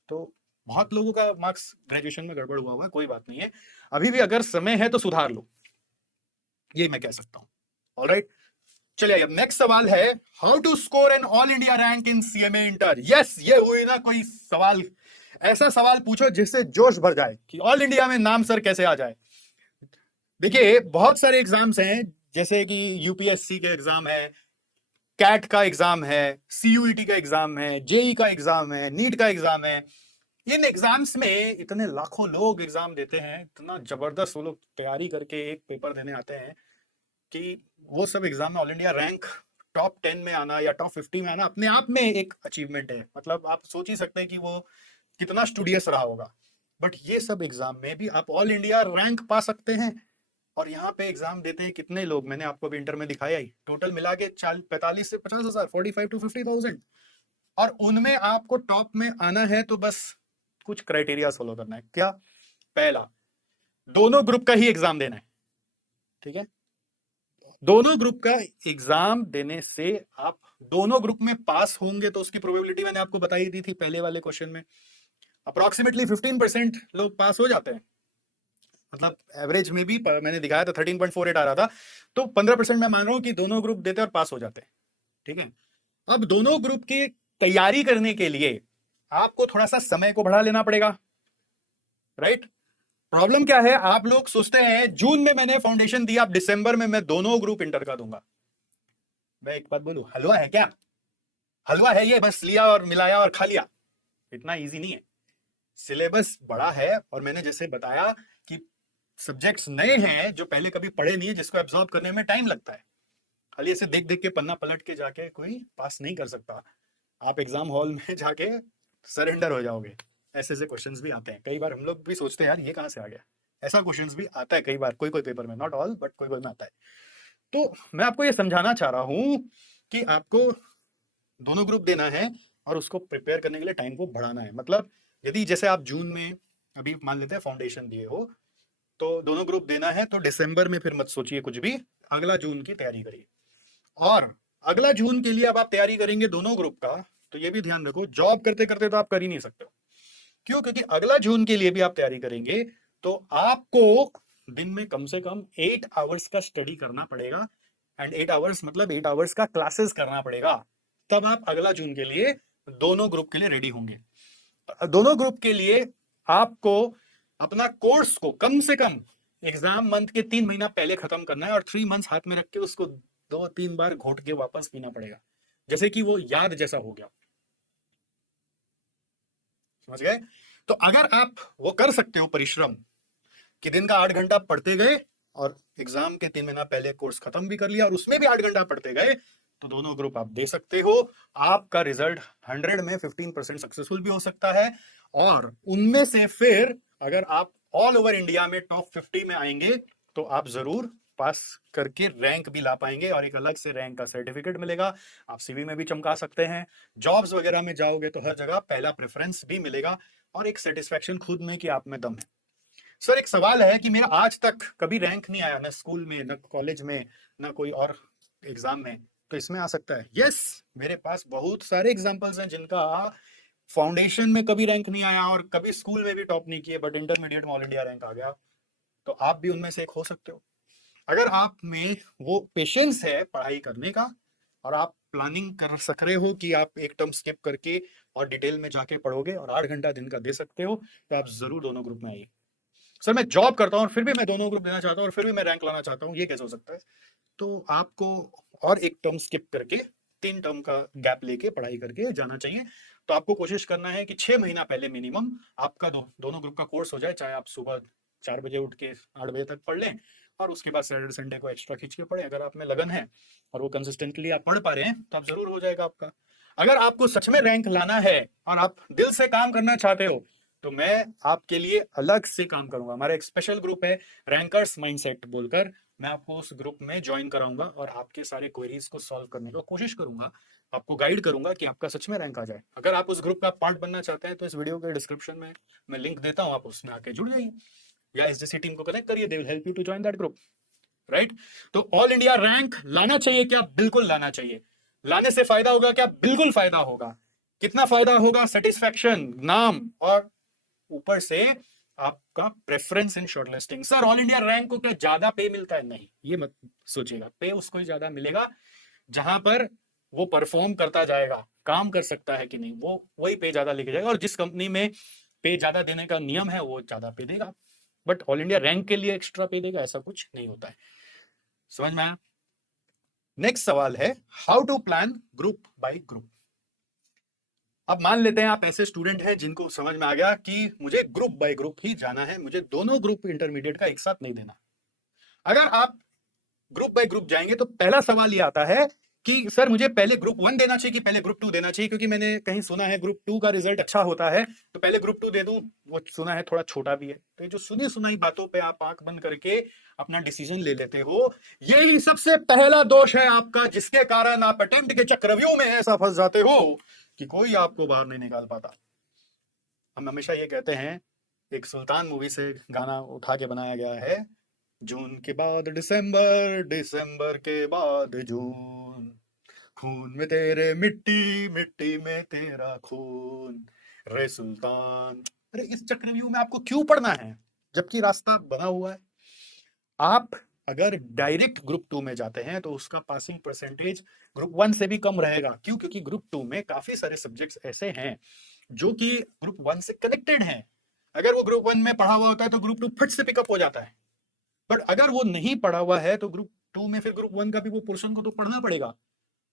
तो बहुत लोगों का मार्क्स ग्रेजुएशन में गड़बड़ हुआ है, कोई बात नहीं है, अभी भी अगर समय है तो सुधार लो, ये मैं कह सकता हूँ। ऑलराइट, चलिए अब नेक्स्ट सवाल है, how to score an all India rank in CMA inter. Yes, ये हुई ना कोई सवाल, ऐसा सवाल पूछो जिससे जोश भर जाए कि ऑल इंडिया में नाम सर कैसे आ जाए। देखिए बहुत सारे एग्जाम्स हैं, जैसे कि यूपीएससी के एग्जाम है, कैट का एग्जाम है, सीयूईटी का एग्जाम है, जेई का एग्जाम है, नीट का एग्जाम है। इन एग्जाम्स में इतने लाखों लोग एग्जाम देते हैं, इतना जबरदस्त वो लोग तैयारी करके एक पेपर देने आते हैं कि वो सब एग्जाम में ऑल इंडिया रैंक टॉप 10 में आना या टॉप 50 में आना अपने आप में एक अचीवमेंट है। मतलब आप सोच ही सकते हैं कि वो कितना स्टूडियस रहा होगा। बट ये सब एग्जाम में भी आप ऑल इंडिया रैंक पा सकते हैं, और यहाँ पे एग्जाम देते हैं कितने लोग, मैंने आपको भी इंटर में दिखाया ही, टोटल मिला के 45 से 50,000, 45 to 50,000, और उनमें आपको टॉप में आना है तो बस कुछ क्राइटेरिया फॉलो करना है। क्या? पहला, दोनों ग्रुप का ही एग्जाम देना है, ठीक है? दोनों ग्रुप का एग्जाम देने से आप दोनों ग्रुप में पास होंगे तो उसकी प्रोबेबिलिटी मैंने आपको बताई दी थी पहले वाले क्वेश्चन में, अप्रोक्सीमेटली 15% लोग पास हो जाते हैं। मतलब एवरेज में भी मैंने दिखाया था 13.48 आ रहा था, तो 15% मैं मान रहा हूं कि दोनों ग्रुप देते और पास हो जाते हैं, ठीक है? अब दोनों ग्रुप की तैयारी करने के लिए आपको थोड़ा सा समय को बढ़ा लेना पड़ेगा, राइट? प्रॉब्लम क्या है, आप लोग सोचते हैं जून में मैंने फाउंडेशन दिया, अब दिसंबर में मैं दोनों ग्रुप इंटर का दूंगा। मैं एक बात बोलूं, हलवा है क्या? हलवा है ये, बस लिया और मिलाया और खा लिया? इतना इजी नहीं है। सिलेबस बड़ा है, और मैंने जैसे बताया कि सब्जेक्ट्स नए हैं जो पहले कभी पढ़े नहीं है, जिसको एब्जॉर्ब करने में टाइम लगता है। खाली ऐसे देख देख के पन्ना पलट के जाके कोई पास नहीं कर सकता। आप एग्जाम हॉल में जाके सरेंडर हो जाओगे। ऐसे ऐसे क्वेश्चंस भी आते हैं, कई बार हम लोग भी सोचते हैं यार ये कहाँ से आ गया, ऐसा क्वेश्चंस भी आता है कई बार, कोई कोई पेपर में, नॉट ऑल बट कोई कोई में आता है। तो मैं आपको ये समझाना चाह रहा हूं कि आपको दोनों ग्रुप देना है और उसको प्रिपेयर करने के लिए टाइम को बढ़ाना है। मतलब यदि जैसे आप जून में अभी मान लेते हैं फाउंडेशन दिए हो, तो दोनों ग्रुप देना है, तो दिसंबर में फिर मत सोचिए कुछ भी, अगला जून की तैयारी करिए। और अगला जून के लिए अब आप तैयारी करेंगे दोनों ग्रुप का, तो ये भी ध्यान रखो जॉब करते करते तो आप कर ही नहीं सकते हो। क्यों? क्योंकि अगला जून के लिए भी आप तैयारी करेंगे तो आपको दिन में कम से कम 8 आवर्स का स्टडी करना पड़ेगा, एंड 8 आवर्स मतलब 8 आवर्स का क्लासेस करना पड़ेगा, तब आप अगला जून के लिए दोनों ग्रुप के लिए रेडी होंगे। दोनों ग्रुप के लिए आपको अपना कोर्स को कम से कम एग्जाम मंथ के 3 महीना पहले खत्म करना है, और 3 मंथ्स हाथ में रख के उसको 2-3 बार घोट के वापस पीना पड़ेगा, जैसे कि वो याद जैसा हो गया। समझ गए? तो अगर आप वो कर सकते हो परिश्रम कि दिन का 8 घंटा पढ़ते गए और एग्जाम के 3 महीना पहले कोर्स खत्म भी कर लिया और उसमें भी 8 घंटा पढ़ते गए, तो दोनों ग्रुप आप दे सकते हो। आपका रिजल्ट 100 में 15% सक्सेसफुल भी हो सकता है, और उनमें से फिर अगर आप ऑल ओवर इंडिया में टॉप 50 में आएंगे तो आप जरूर पास करके रैंक भी ला पाएंगे, और एक अलग से रैंक का सर्टिफिकेट मिलेगा, आप सीवी में भी चमका सकते हैं। जॉब्स वगैरह में जाओगे तो हर जगह पहला प्रेफरेंस भी मिलेगा, और एक सेटिस्फेक्शन खुद में कि आप में दम है। सर एक सवाल है कि मेरा आज तक कभी रैंक नहीं आया, ना स्कूल में, ना कॉलेज में, ना कोई और एग्जाम में, तो इसमें आ सकता है? यस, मेरे पास बहुत सारे एग्जांपल्स हैं जिनका फाउंडेशन में कभी रैंक नहीं आया और कभी स्कूल में भी टॉप नहीं किए, बट इंटरमीडिएट में ऑल इंडिया रैंक आ गया। तो आप भी उनमें से एक हो सकते हो, अगर आप में वो पेशेंस है पढ़ाई करने का, और आप प्लानिंग कर सक रहे हो कि आप एक टर्म स्किप करके और डिटेल में जाके पढ़ोगे और 8 घंटा दिन का दे सकते हो, तो आप जरूर दोनों ग्रुप में आइए। सर मैं जॉब करता हूँ और फिर भी मैं दोनों ग्रुप देना चाहता हूँ और फिर भी मैं रैंक लाना चाहता हूँ, ये कैसे हो सकता है? तो आपको और एक टर्म स्किप करके 3 टर्म का गैप लेके पढ़ाई करके जाना चाहिए। तो आपको कोशिश करना है कि 6 महीना पहले मिनिमम आपका दोनों ग्रुप का कोर्स हो जाए, चाहे आप सुबह 4 बजे उठ के 8 बजे तक पढ़ लें, और उसके बाद सैटरडे संडे को एक्स्ट्रा खींच के पढ़ें। अगर आप में लगन है और वो कंसिस्टेंटली आप पढ़ पा रहे हैं तो आप जरूर हो जाएगा आपका। अगर आपको सच में रैंक लाना है और आप दिल से काम करना चाहते हो तो मैं आपके लिए अलग से काम करूंगा। हमारा एक स्पेशल ग्रुप है रैंकर्स माइंडसेट बोलकर, मैं आपको उस ग्रुप में ज्वाइन कराऊंगा और आपके सारे क्वेरीज को सॉल्व करने की कोशिश करूंगा, आपको गाइड करूंगा कि आपका सच में रैंक आ जाए। अगर आप उस ग्रुप का पार्ट बनना चाहते हैं तो इस वीडियो के डिस्क्रिप्शन में मैं लिंक देता हूं, आप उसमें आके जुड़ जाइए या एसजीसी टीम को कनेक्ट करिए, they will help you to join that group, right. तो ऑल इंडिया रैंक लाना चाहिए क्या? बिल्कुल लाना चाहिए। लाने से फायदा होगा क्या? बिल्कुल फायदा होगा। कितना फायदा होगा? सेटिस्फैक्शन, नाम, और ऊपर से आपका preference in shortlisting. Sir all India rank को क्या ज्यादा पे मिलता है? नहीं, ये मत सोचिएगा। पे उसको ही ज्यादा मिलेगा जहां पर वो परफॉर्म करता जाएगा, काम कर सकता है कि नहीं, वो वही पे ज्यादा लेके जाएगा। और जिस कंपनी में पे ज्यादा देने का नियम है वो ज्यादा पे देगा, बट ऑल इंडिया रैंक के लिए एक्स्ट्रा पे देगा ऐसा कुछ नहीं होता है। समझ में आया? नेक्स्ट सवाल है how to plan group by group. अब मान लेते हैं आप ऐसे स्टूडेंट हैं जिनको समझ में आ गया कि मुझे ग्रुप बाय ग्रुप ही जाना है, मुझे दोनों ग्रुप इंटरमीडिएट का एक साथ नहीं देना। अगर आप ग्रुप बाय ग्रुप जाएंगे तो पहला सवाल ये आता है कि सर मुझे पहले ग्रुप 1 देना चाहिए कि पहले ग्रुप 2 देना चाहिए, क्योंकि मैंने कहीं सुना है ग्रुप 2 का रिजल्ट अच्छा होता है, तो पहले ग्रुप 2 दे दूं, वो सुना है थोड़ा छोटा भी है। तो ये जो सुनी सुनाई बातों पे आप आंख बंद करके अपना डिसीजन ले लेते हो, यही सबसे पहला दोष है आपका, जिसके कारण आप अटेम्प्ट के चक्रव्यूह में ऐसा फंस जाते हो कि कोई आपको बाहर नहीं निकाल पाता। हम हमेशा ये कहते हैं, एक सुल्तान मूवी से गाना उठा के बनाया गया है, जून के बाद दिसंबर, दिसंबर के बाद जून, खून में तेरे मिट्टी, मिट्टी में तेरा खून, रे सुल्तान। अरे इस चक्रव्यूह में आपको क्यों पढ़ना है जबकि रास्ता बना हुआ है? आप अगर डायरेक्ट ग्रुप 2 में जाते हैं तो उसका पासिंग परसेंटेज ग्रुप 1 से भी कम रहेगा। क्यों? क्योंकि ग्रुप 2 में काफी सारे सब्जेक्ट्स ऐसे हैं जो कि ग्रुप 1 से कनेक्टेड हैं। अगर वो ग्रुप 1 में पढ़ा हुआ होता है तो ग्रुप 2 फट से पिकअप हो जाता है, बट अगर वो नहीं पढ़ा हुआ है तो ग्रुप 2 में फिर ग्रुप 1 का भी वो पोर्शन को तो पढ़ना पड़ेगा।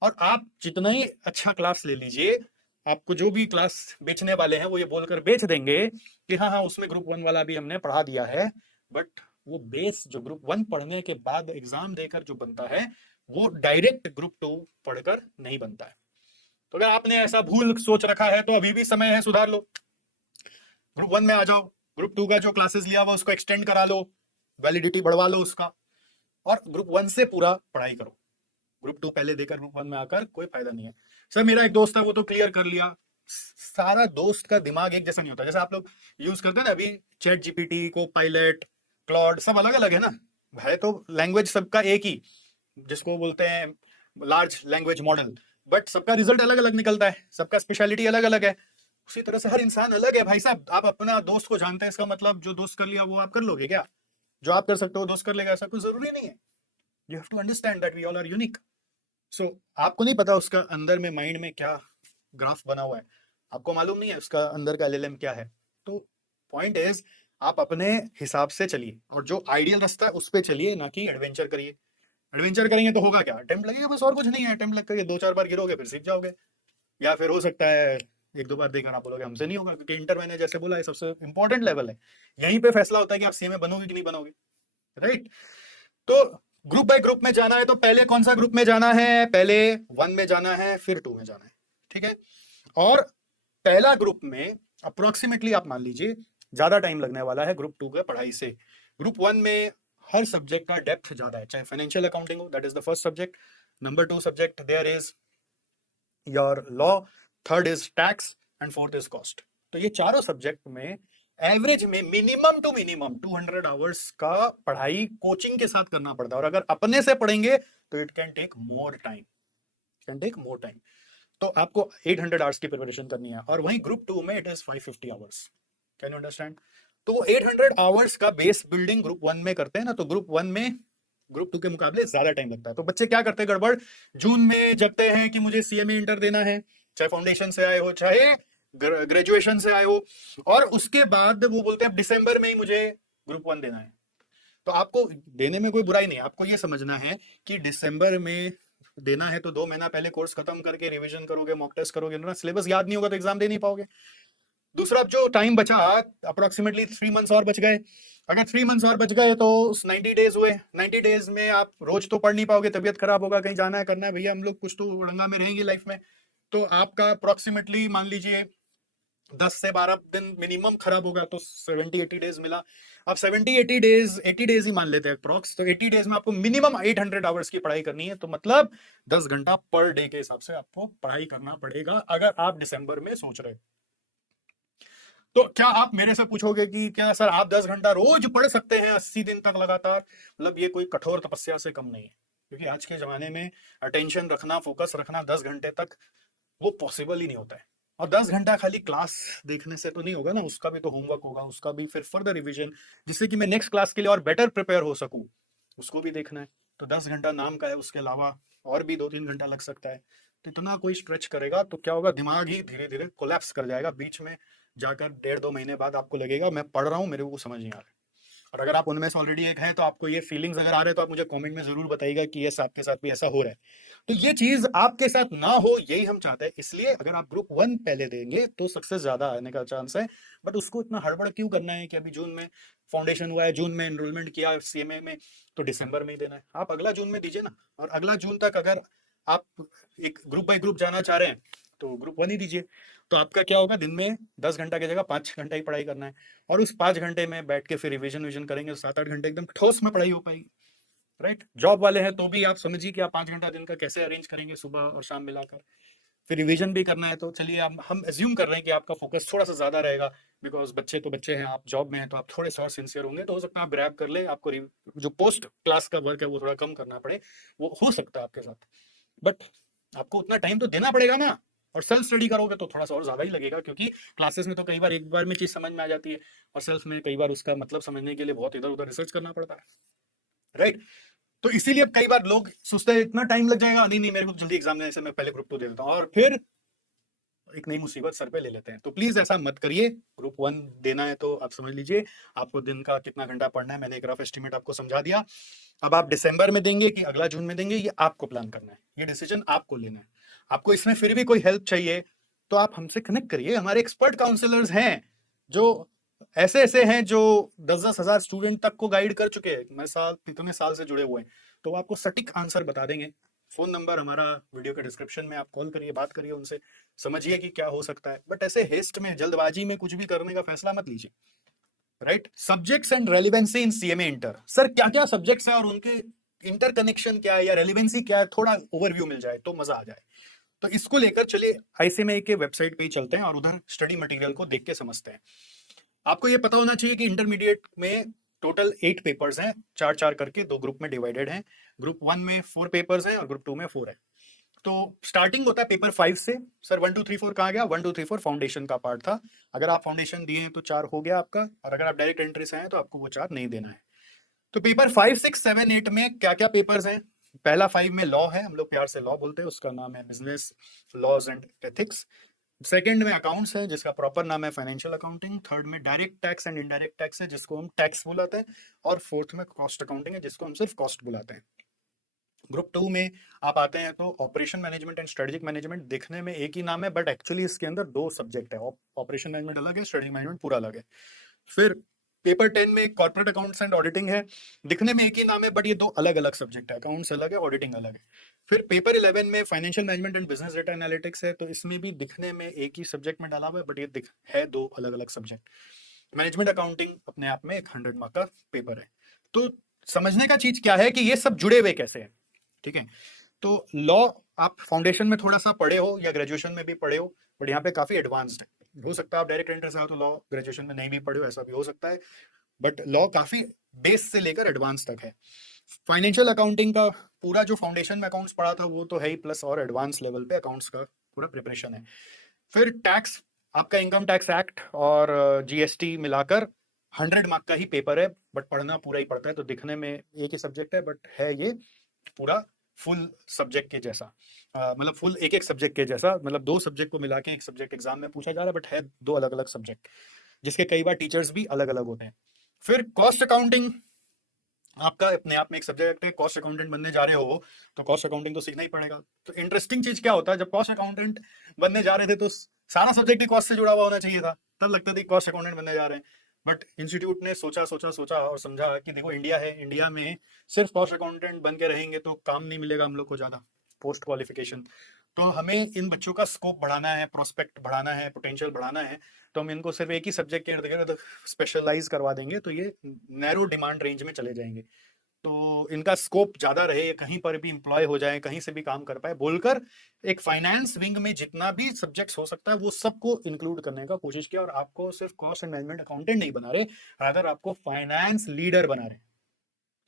और आप जितना ही अच्छा क्लास ले लीजिए, आपको जो भी क्लास बेचने वाले हैं वो ये बोलकर बेच देंगे कि हाँ हाँ उसमें ग्रुप 1 वाला भी हमने पढ़ा दिया है, बट वो बेस जो ग्रुप 1 पढ़ने के बाद एग्जाम देकर जो बनता है वो डायरेक्ट ग्रुप 2 पढ़कर नहीं बनता है। तो अगर आपने ऐसा भूल सोच रखा है तो अभी भी समय है, सुधार लो। ग्रुप 1 में आ जाओ, ग्रुप 2 का जो क्लासेस लिया हुआ उसको एक्सटेंड करा लो, वैलिडिटी बढ़वा लो उसका, और ग्रुप 1 से पूरा पढ़ाई करो। ग्रुप 2 पहले देकर ग्रुप 1 में आकर कोई फायदा नहीं है। सर मेरा एक दोस्त है वो तो क्लियर कर लिया। सारा दोस्त का दिमाग एक जैसा नहीं होता। जैसे आप लोग यूज करते हैं ना अभी चैट जीपीटी को, पायलट, क्लॉड, सब अलग अलग है ना, है तो लैंग्वेज सबका एक ही, जिसको बोलते हैं लार्ज लैंग्वेज मॉडल, बट सबका रिजल्ट अलग अलग निकलता है, सबका स्पेशलिटी अलग अलग है। उसी तरह से हर इंसान अलग है भाई साहब। आप अपना दोस्त को जानते हैं, इसका मतलब जो दोस्त कर लिया वो आप कर लोगे क्या? जो आप कर सकते हो दोस्त कर लेगा ऐसा कुछ जरूरी नहीं है। You have to understand that we all are unique. So आपको नहीं पता उसका अंदर में माइंड में क्या ग्राफ बना हुआ है, आपको मालूम नहीं है उसका अंदर का एलएलएम क्या है। तो पॉइंट इज आप अपने हिसाब से चलिए और जो आइडियल रास्ता है उस पर चलिए, ना कि एडवेंचर करिए। एडवेंचर करेंगे तो होगा क्या? अटेम्प्ट लगेगा बस, और कुछ नहीं है। अटेम्प्ट लग करके 2-4 बार गिरोगे फिर सीख जाओगे, या फिर हो सकता है 1-2 बार देकर आप बोलोगे हमसे नहीं होगा, क्योंकि इंटर मैंने जैसे बोला है सबसे इंपॉर्टेंट लेवल है, यहीं पे फैसला होता है कि आप सीए में बनोगे कि नहीं बनोगे, राइट। तो ग्रुप बाय ग्रुप में जाना है तो पहले कौन सा ग्रुप में जाना है? पहले 1 में जाना है, फिर 2 में जाना है, ठीक है। और पहला ग्रुप में अप्रोक्सीमेटली आप मान लीजिए ज्यादा टाइम लगने वाला है ग्रुप 2 के पढ़ाई से। ग्रुप 1 में हर सब्जेक्ट का डेप्थ ज्यादा है, चाहे फाइनेंशियल अकाउंटिंग हो, that is the first subject. Number 2 subject there is your law, third is tax and fourth is cost. तो ये चारों सब्जेक्ट में एवरेज में मिनिमम टू मिनिमम 200 आवर्स का पढ़ाई कोचिंग के साथ करना पड़ता है, और अगर अपने से पढ़ेंगे तो it can take more time. तो आपको 800 आवर्स की प्रिपरेशन करनी है, और वहीं ग्रुप 2 में it is 550 hours. Can you understand? तो 800 आवर्स का बेस बिल्डिंग ग्रुप 1 में करते हैं ना, तो ग्रुप 1 में ग्रुप 2 के मुकाबले ज्यादा टाइम लगता है। तो बच्चे क्या करते हैं गड़बड़, जून में जगते हैं कि मुझे सीएमए इंटर देना है, चाहे फाउंडेशन से आए हो चाहे ग्रेजुएशन से आए हो, और उसके बाद वो बोलते हैं दिसंबर में ही मुझे ग्रुप 1 देना है। तो आपको देने में कोई बुराई नहीं है, आपको ये समझना है कि दिसंबर में देना है तो 2 महीना पहले कोर्स खत्म करके रिवीजन करोगे, मॉक टेस्ट करोगे ना, सिलेबस याद नहीं होगा तो एग्जाम दे नहीं पाओगे। दूसरा जो टाइम बचा, अप्रोक्सीमेटली 3 मंथ्स और बच गए, अगर 3 मंथ्स और बच गए तो 90 डेज हुए। 90 डेज में आप रोज तो पढ़ नहीं पाओगे, तबीयत खराब होगा, कहीं जाना है करना है, भैया हम लोग कुछ तो उड़ंगा में रहेंगे लाइफ में। तो आपका अप्रोक्सीमेटली मान लीजिए 10 से 12 दिन मिनिमम खराब होगा, तो 70-80 डेज मिला। अब 70-80 डेज, 80 डेज ही मान लेते हैं अप्रोक्स, तो 80 डेज में आपको मिनिमम 800 आवर्स की पढ़ाई करनी है। तो मतलब 10 घंटा पर डे के हिसाब से आपको पढ़ाई करना पड़ेगा अगर आप दिसंबर में सोच रहे हो। तो क्या आप मेरे से पूछोगे कि क्या सर आप 10 घंटा रोज पढ़ सकते हैं 80 दिन तक लगातार? मतलब ये कोई कठोर तपस्या से कम नहीं है, क्योंकि आज के जमाने में अटेंशन रखना, फोकस रखना 10 घंटे तक वो पॉसिबल ही नहीं होता है। और 10 घंटा खाली क्लास देखने से तो नहीं होगा ना, उसका भी तो होमवर्क होगा, उसका भी फिर फर्दर रिवीजन, जिससे कि मैं नेक्स्ट क्लास के लिए और बेटर प्रिपेयर हो सकूं, उसको भी देखना है। तो 10 घंटा नाम का है, उसके अलावा और भी 2-3 घंटा लग सकता है। तो इतना कोई स्ट्रेच करेगा तो क्या होगा, दिमाग ही धीरे धीरे कोलैप्स कर जाएगा। बीच में जाकर 1.5-2 महीने बाद आपको लगेगा मैं पढ़ रहा हूँ, मेरे को समझ नहीं आ रहा है। और अगर आप उनमें से ऑलरेडी एक हैं, तो आपको ये फीलिंग्स अगर आ रहे हैं तो आप मुझे कमेंट में जरूर बताइएगा कि ये आपके साथ भी ऐसा हो रहा है। तो ये चीज आपके साथ ना हो, यही हम चाहते हैं। इसलिए अगर आप ग्रुप 1 पहले देंगे तो सक्सेस ज्यादा आने का चांस है। बट उसको इतना हड़बड़ क्यों करना है कि अभी जून में फाउंडेशन हुआ है, जून में एनरोलमेंट किया सीएमए में, तो दिसंबर में ही देना है? आप अगला जून में दीजिए ना। और अगला जून तक अगर आप एक ग्रुप बाय ग्रुप जाना चाह रहे हैं तो ग्रुप 1 ही दीजिए। तो आपका क्या होगा, दिन में 10 घंटा की जगह 5 घंटा ही पढ़ाई करना है। और उस 5 घंटे में बैठ के फिर रिवीजन विजन करेंगे, 7-8 घंटे एकदम ठोस में पढ़ाई हो पाएगी। राइट? जॉब वाले हैं तो भी आप समझिए कि आप 5 घंटा दिन का कैसे अरेंज करेंगे, सुबह और शाम मिलाकर। फिर रिवीजन भी करना है, तो चलिए हम एज्यूम कर रहे हैं कि आपका फोकस थोड़ा सा ज्यादा रहेगा, बिकॉज बच्चे तो बच्चे हैं, आप जॉब में हैं, तो आप थोड़े से और सिंसियर होंगे, तो हो सकता है आप ग्रैब कर ले, आपको जो पोस्ट क्लास का वर्क है वो थोड़ा कम करना पड़े, वो हो सकता है आपके साथ। बट आपको उतना टाइम तो देना पड़ेगा ना। और सेल्फ स्टडी करोगे तो थोड़ा सा और ज्यादा ही लगेगा, क्योंकि क्लासेस में तो कई बार एक बार में चीज समझ में आ जाती है, और सेल्फ में कई बार उसका मतलब समझने के लिए बहुत इधर उधर रिसर्च करना पड़ता है। राइट? तो इसीलिए अब कई बार लोग सोचते हैं इतना टाइम लग जाएगा, नहीं नहीं मेरे को जल्दी एग्जाम देने से मैं पहले ग्रुप 2 दे देता हूँ, और फिर एक नई मुसीबत सर पे ले लेते हैं। तो प्लीज ऐसा मत करिए। ग्रुप 1 देना है तो आप समझ लीजिए आपको दिन का कितना घंटा पढ़ना है, मैंने एक रफ एस्टिमेट आपको समझा दिया। अब आप दिसंबर में देंगे कि अगला जून में देंगे, ये आपको प्लान करना है, ये डिसीजन आपको लेना है। आपको इसमें फिर भी कोई हेल्प चाहिए तो आप हमसे कनेक्ट करिए, हमारे एक्सपर्ट काउंसलर्स हैं जो ऐसे ऐसे हैं जो 10-10 हज़ार स्टूडेंट तक को गाइड कर चुके हैं, मैं साल कितने साल से जुड़े हुए हैं, तो वो आपको सटीक आंसर बता देंगे। फोन नंबर हमारा वीडियो के डिस्क्रिप्शन में, आप कॉल करिए, बात करिए उनसे, समझिए कि क्या हो सकता है। बट ऐसे हेस्ट में, जल्दबाजी में कुछ भी करने का फैसला मत लीजिए। Right? Subjects and relevancy in CMA inter, sir क्या क्या सब्जेक्ट्स हैं और उनके इंटर कनेक्शन क्या है या रेलिवेंसी क्या है, थोड़ा ओवरव्यू मिल जाए तो मजा आ जाए। तो इसको लेकर चलिए आईसीएमआई के वेबसाइट पे ही चलते हैं और उधर स्टडी मटेरियल को देख के समझते हैं। आपको ये पता होना चाहिए कि इंटरमीडिएट में टोटल 8 पेपर्स हैं, 4-4 करके 2 ग्रुप में डिवाइडेड हैं। ग्रुप 1 में 4 पेपर्स हैं और ग्रुप 2 में 4 है। तो स्टार्टिंग होता है पेपर 5 से। सर 1 2 3 4 कहाँ गया? 1 2 3 4 फाउंडेशन का पार्ट था। अगर आप फाउंडेशन दिए हैं तो 4 हो गया आपका, और अगर आप डायरेक्ट एंट्री से आए तो आपको वो 4 नहीं देना है। तो पेपर 5 6 7 8 में क्या क्या पेपर्स हैं? पहला 5 में लॉ है, हम लोग प्यार से लॉ बोलते हैं, उसका नाम है business laws and ethics. Second में अकाउंट्स है, जिसका प्रॉपर नाम है फाइनेंशियल अकाउंटिंग। थर्ड में direct tax and indirect tax है, जिसको हम टैक्स बुलाते हैं। और फोर्थ में कॉस्ट अकाउंटिंग है, जिसको हम सिर्फ कॉस्ट बुलाते हैं। ग्रुप 2 में आप आते हैं तो operation management and strategic management, दिखने में एक ही नाम है बट एक्चुअली इसके अंदर 2 सब्जेक्ट है। ऑपरेशन मैनेजमेंट अलग है, स्ट्रेटेजिक मैनेजमेंट पूरा अलग है। फिर पेपर 10 में कॉर्पोरेट अकाउंट्स एंड ऑडिटिंग है, दिखने में एक ही नाम है बट ये 2 अलग-अलग सब्जेक्ट है, अकाउंट्स अलग है, ऑडिटिंग अलग है। फिर पेपर 11 में financial management and business data analytics है, तो इसमें भी दिखने में एक ही सब्जेक्ट में डाला हुआ है बट ये दिख है 2 अलग-अलग सब्जेक्ट। मैनेजमेंट अकाउंटिंग अपने आप में एक 100 मार्क का पेपर है। तो समझने का चीज क्या है कि ये सब जुड़े हुए कैसे हैं। ठीक है? तो लॉ आप फाउंडेशन में थोड़ा सा पढ़े हो या ग्रेजुएशन में भी पढ़े हो, बट यहाँ पे काफी एडवांस्ड है। हो सकता है आप डायरेक्ट एंट्री से आओ तो लॉ ग्रेजुएशन में नहीं भी पढ़े हो, ऐसा भी हो सकता है। बट लॉ काफी बेस से लेकर एडवांस तक है। फाइनेंशियल अकाउंटिंग का पूरा जो फाउंडेशन में अकाउंट्स पढ़ा था वो तो है ही, प्लस और एडवांस लेवल पे अकाउंट्स का पूरा प्रिपरेशन है। फिर टैक्स, आपका इनकम टैक्स एक्ट और जीएसटी मिलाकर 100 मार्क का ही पेपर है, बट पढ़ना पूरा ही पड़ता है। तो दिखने में एक ही सब्जेक्ट है बट है ये पूरा फुल सब्जेक्ट के जैसा, मतलब फुल एक एक सब्जेक्ट के जैसा, मतलब 2 सब्जेक्ट को मिला के एक सब्जेक्ट एग्जाम में पूछा जा रहा है, बट है 2 अलग-अलग सब्जेक्ट, जिसके कई बार टीचर्स भी अलग-अलग होते हैं। फिर कॉस्ट अकाउंटिंग आपका अपने आप में एक सब्जेक्ट है। कॉस्ट अकाउंटेंट बनने जा रहे हो तो कॉस्ट अकाउंटिंग तो सीखना ही पड़ेगा। तो इंटरेस्टिंग चीज क्या होता है, जब कॉस्ट अकाउंटेंट बनने जा रहे थे तो सारा सब्जेक्ट ही कॉस्ट से जुड़ा हुआ होना चाहिए था, तब लगता था कि कॉस्ट अकाउंटेंट बनने जा रहे हैं। बट इंस्टीट्यूट ने सोचा सोचा सोचा और समझा कि देखो इंडिया है, इंडिया में सिर्फ कॉस्ट अकाउंटेंट बन के रहेंगे तो काम नहीं मिलेगा हम लोग को ज़्यादा पोस्ट क्वालिफिकेशन। तो हमें इन बच्चों का स्कोप बढ़ाना है, प्रोस्पेक्ट बढ़ाना है, पोटेंशियल बढ़ाना है। तो हम इनको सिर्फ एक ही सब्जेक्ट के इर्द गिर्द स्पेशलाइज करवा देंगे तो ये नैरो डिमांड रेंज में चले जाएंगे, तो इनका स्कोप ज्यादा रहे, ये कहीं पर भी इंप्लॉय हो जाए, कहीं से भी काम कर पाए बोलकर एक फाइनेंस विंग में जितना भी सब्जेक्ट्स हो सकता है वो सबको इंक्लूड करने का कोशिश किया। और आपको सिर्फ कॉस्ट एंड मैनेजमेंट अकाउंटेंट नहीं बना रहे, अगर आपको फाइनेंस लीडर बना रहे।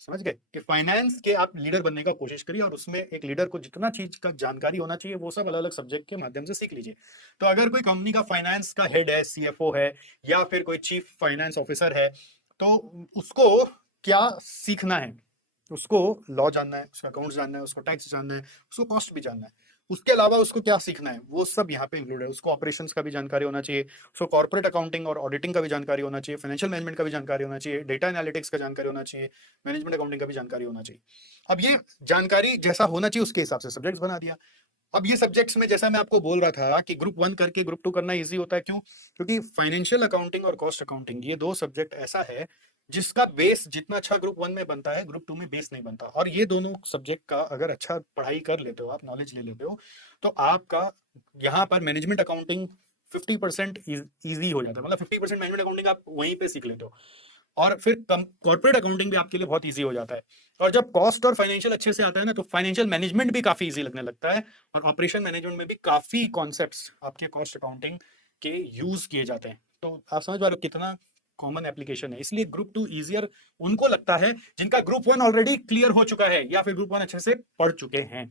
समझ गए कि फाइनेंस के आप लीडर बनने का कोशिश करिए, और उसमें एक लीडर को जितना चीज का जानकारी होना चाहिए वो सब अलग अलग सब्जेक्ट के माध्यम से सीख लीजिए। तो अगर कोई कंपनी का फाइनेंस का हेड है, सीएफओ है, या फिर कोई चीफ फाइनेंस ऑफिसर है, तो उसको क्या सीखना है? उसको लॉ जानना है, उसका अकाउंट्स जानना है, उसको टैक्स जानना है, उसको कॉस्ट भी जानना है। उसके अलावा उसको क्या सीखना है वो सब यहाँ पे इंक्लूड है। उसको ऑपरेशंस का भी जानकारी होना चाहिए, उसको कॉर्पोरेट अकाउंटिंग और ऑडिटिंग का भी जानकारी होना चाहिए, फाइनेंशियल मैनेजमेंट का भी जानकारी होना चाहिए, डेटा एनालिटिक्स का जानकारी होना चाहिए, मैनेजमेंट अकाउंटिंग का भी जानकारी होना चाहिए। अब ये जानकारी जैसा होना चाहिए उसके हिसाब से सब्जेक्ट्स बना दिया। अब ये सब्जेक्ट्स में जैसा मैं आपको बोल रहा था कि ग्रुप 1 करके ग्रुप 2 करना इजी होता है, क्यों? क्योंकि फाइनेंशियल अकाउंटिंग और कॉस्ट अकाउंटिंग ये दो सब्जेक्ट ऐसा है जिसका बेस जितना अच्छा ग्रुप 1 में बनता है ग्रुप 2 में बेस नहीं बनता। और ये दोनों सब्जेक्ट का अगर अच्छा पढ़ाई कर लेते हो, आप नॉलेज ले लेते हो, तो आपका यहाँ पर मैनेजमेंट अकाउंटिंग 50% ईजी हो जाता है। मतलब 50% मैनेजमेंट अकाउंटिंग आप वहीं पे सीख लेते हो, और फिर कॉर्पोरेट अकाउंटिंग भी आपके लिए बहुत इजी हो जाता है। और जब कॉस्ट और फाइनेंशियल अच्छे से आता है ना, तो फाइनेंशियल मैनेजमेंट भी काफी इजी लगने लगता है, और ऑपरेशन मैनेजमेंट में भी काफी कॉन्सेप्ट्स आपके कॉस्ट अकाउंटिंग के यूज किए जाते हैं। तो आप समझ पा रहे हो कितना कॉमन एप्लीकेशन है। इसलिए ग्रुप 2 इजियर उनको लगता है जिनका ग्रुप 1 ऑलरेडी क्लियर हो चुका है, या फिर ग्रुप 1 अच्छे से पढ़ चुके हैं।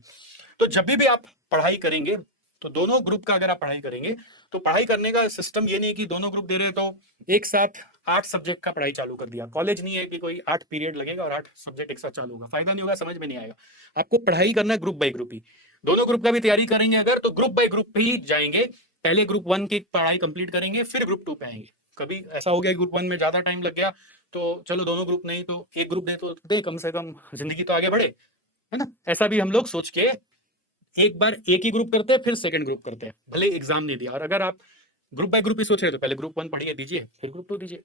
तो जब भी आप पढ़ाई करेंगे, तो दोनों ग्रुप का अगर आप पढ़ाई करेंगे, तो पढ़ाई करने का सिस्टम ये नहीं कि दोनों ग्रुप दे रहे तो एक साथ 8 सब्जेक्ट का पढ़ाई चालू कर दिया। कॉलेज नहीं है कि कोई 8 पीरियड लगेगा और 8 सब्जेक्ट एक साथ चालू होगा, फायदा नहीं होगा, समझ में नहीं आएगा। आपको पढ़ाई करना है ग्रुप बाय ग्रुप ही। दोनों ग्रुप का भी तैयारी करेंगे अगर, तो ग्रुप बाय ग्रुप ही जाएंगे। पहले ग्रुप 1 की पढ़ाई कंप्लीट करेंगे, फिर ग्रुप 2 पे आएंगे। कभी ऐसा हो गया ग्रुप 1 में ज्यादा टाइम लग गया, तो चलो दोनों ग्रुप नहीं तो एक ग्रुप दे तो दे, कम से कम जिंदगी तो आगे बढ़े, है ना? ऐसा भी हम लोग सोच के एक बार एक ही ग्रुप करते हैं, फिर सेकंड ग्रुप करते हैं, भले एग्जाम नहीं दिया। और अगर आप ग्रुप बाय ग्रुप ही सोच रहे हो तो पहले ग्रुप 1 पढ़िए दीजिए, फिर ग्रुप 2 दीजिए।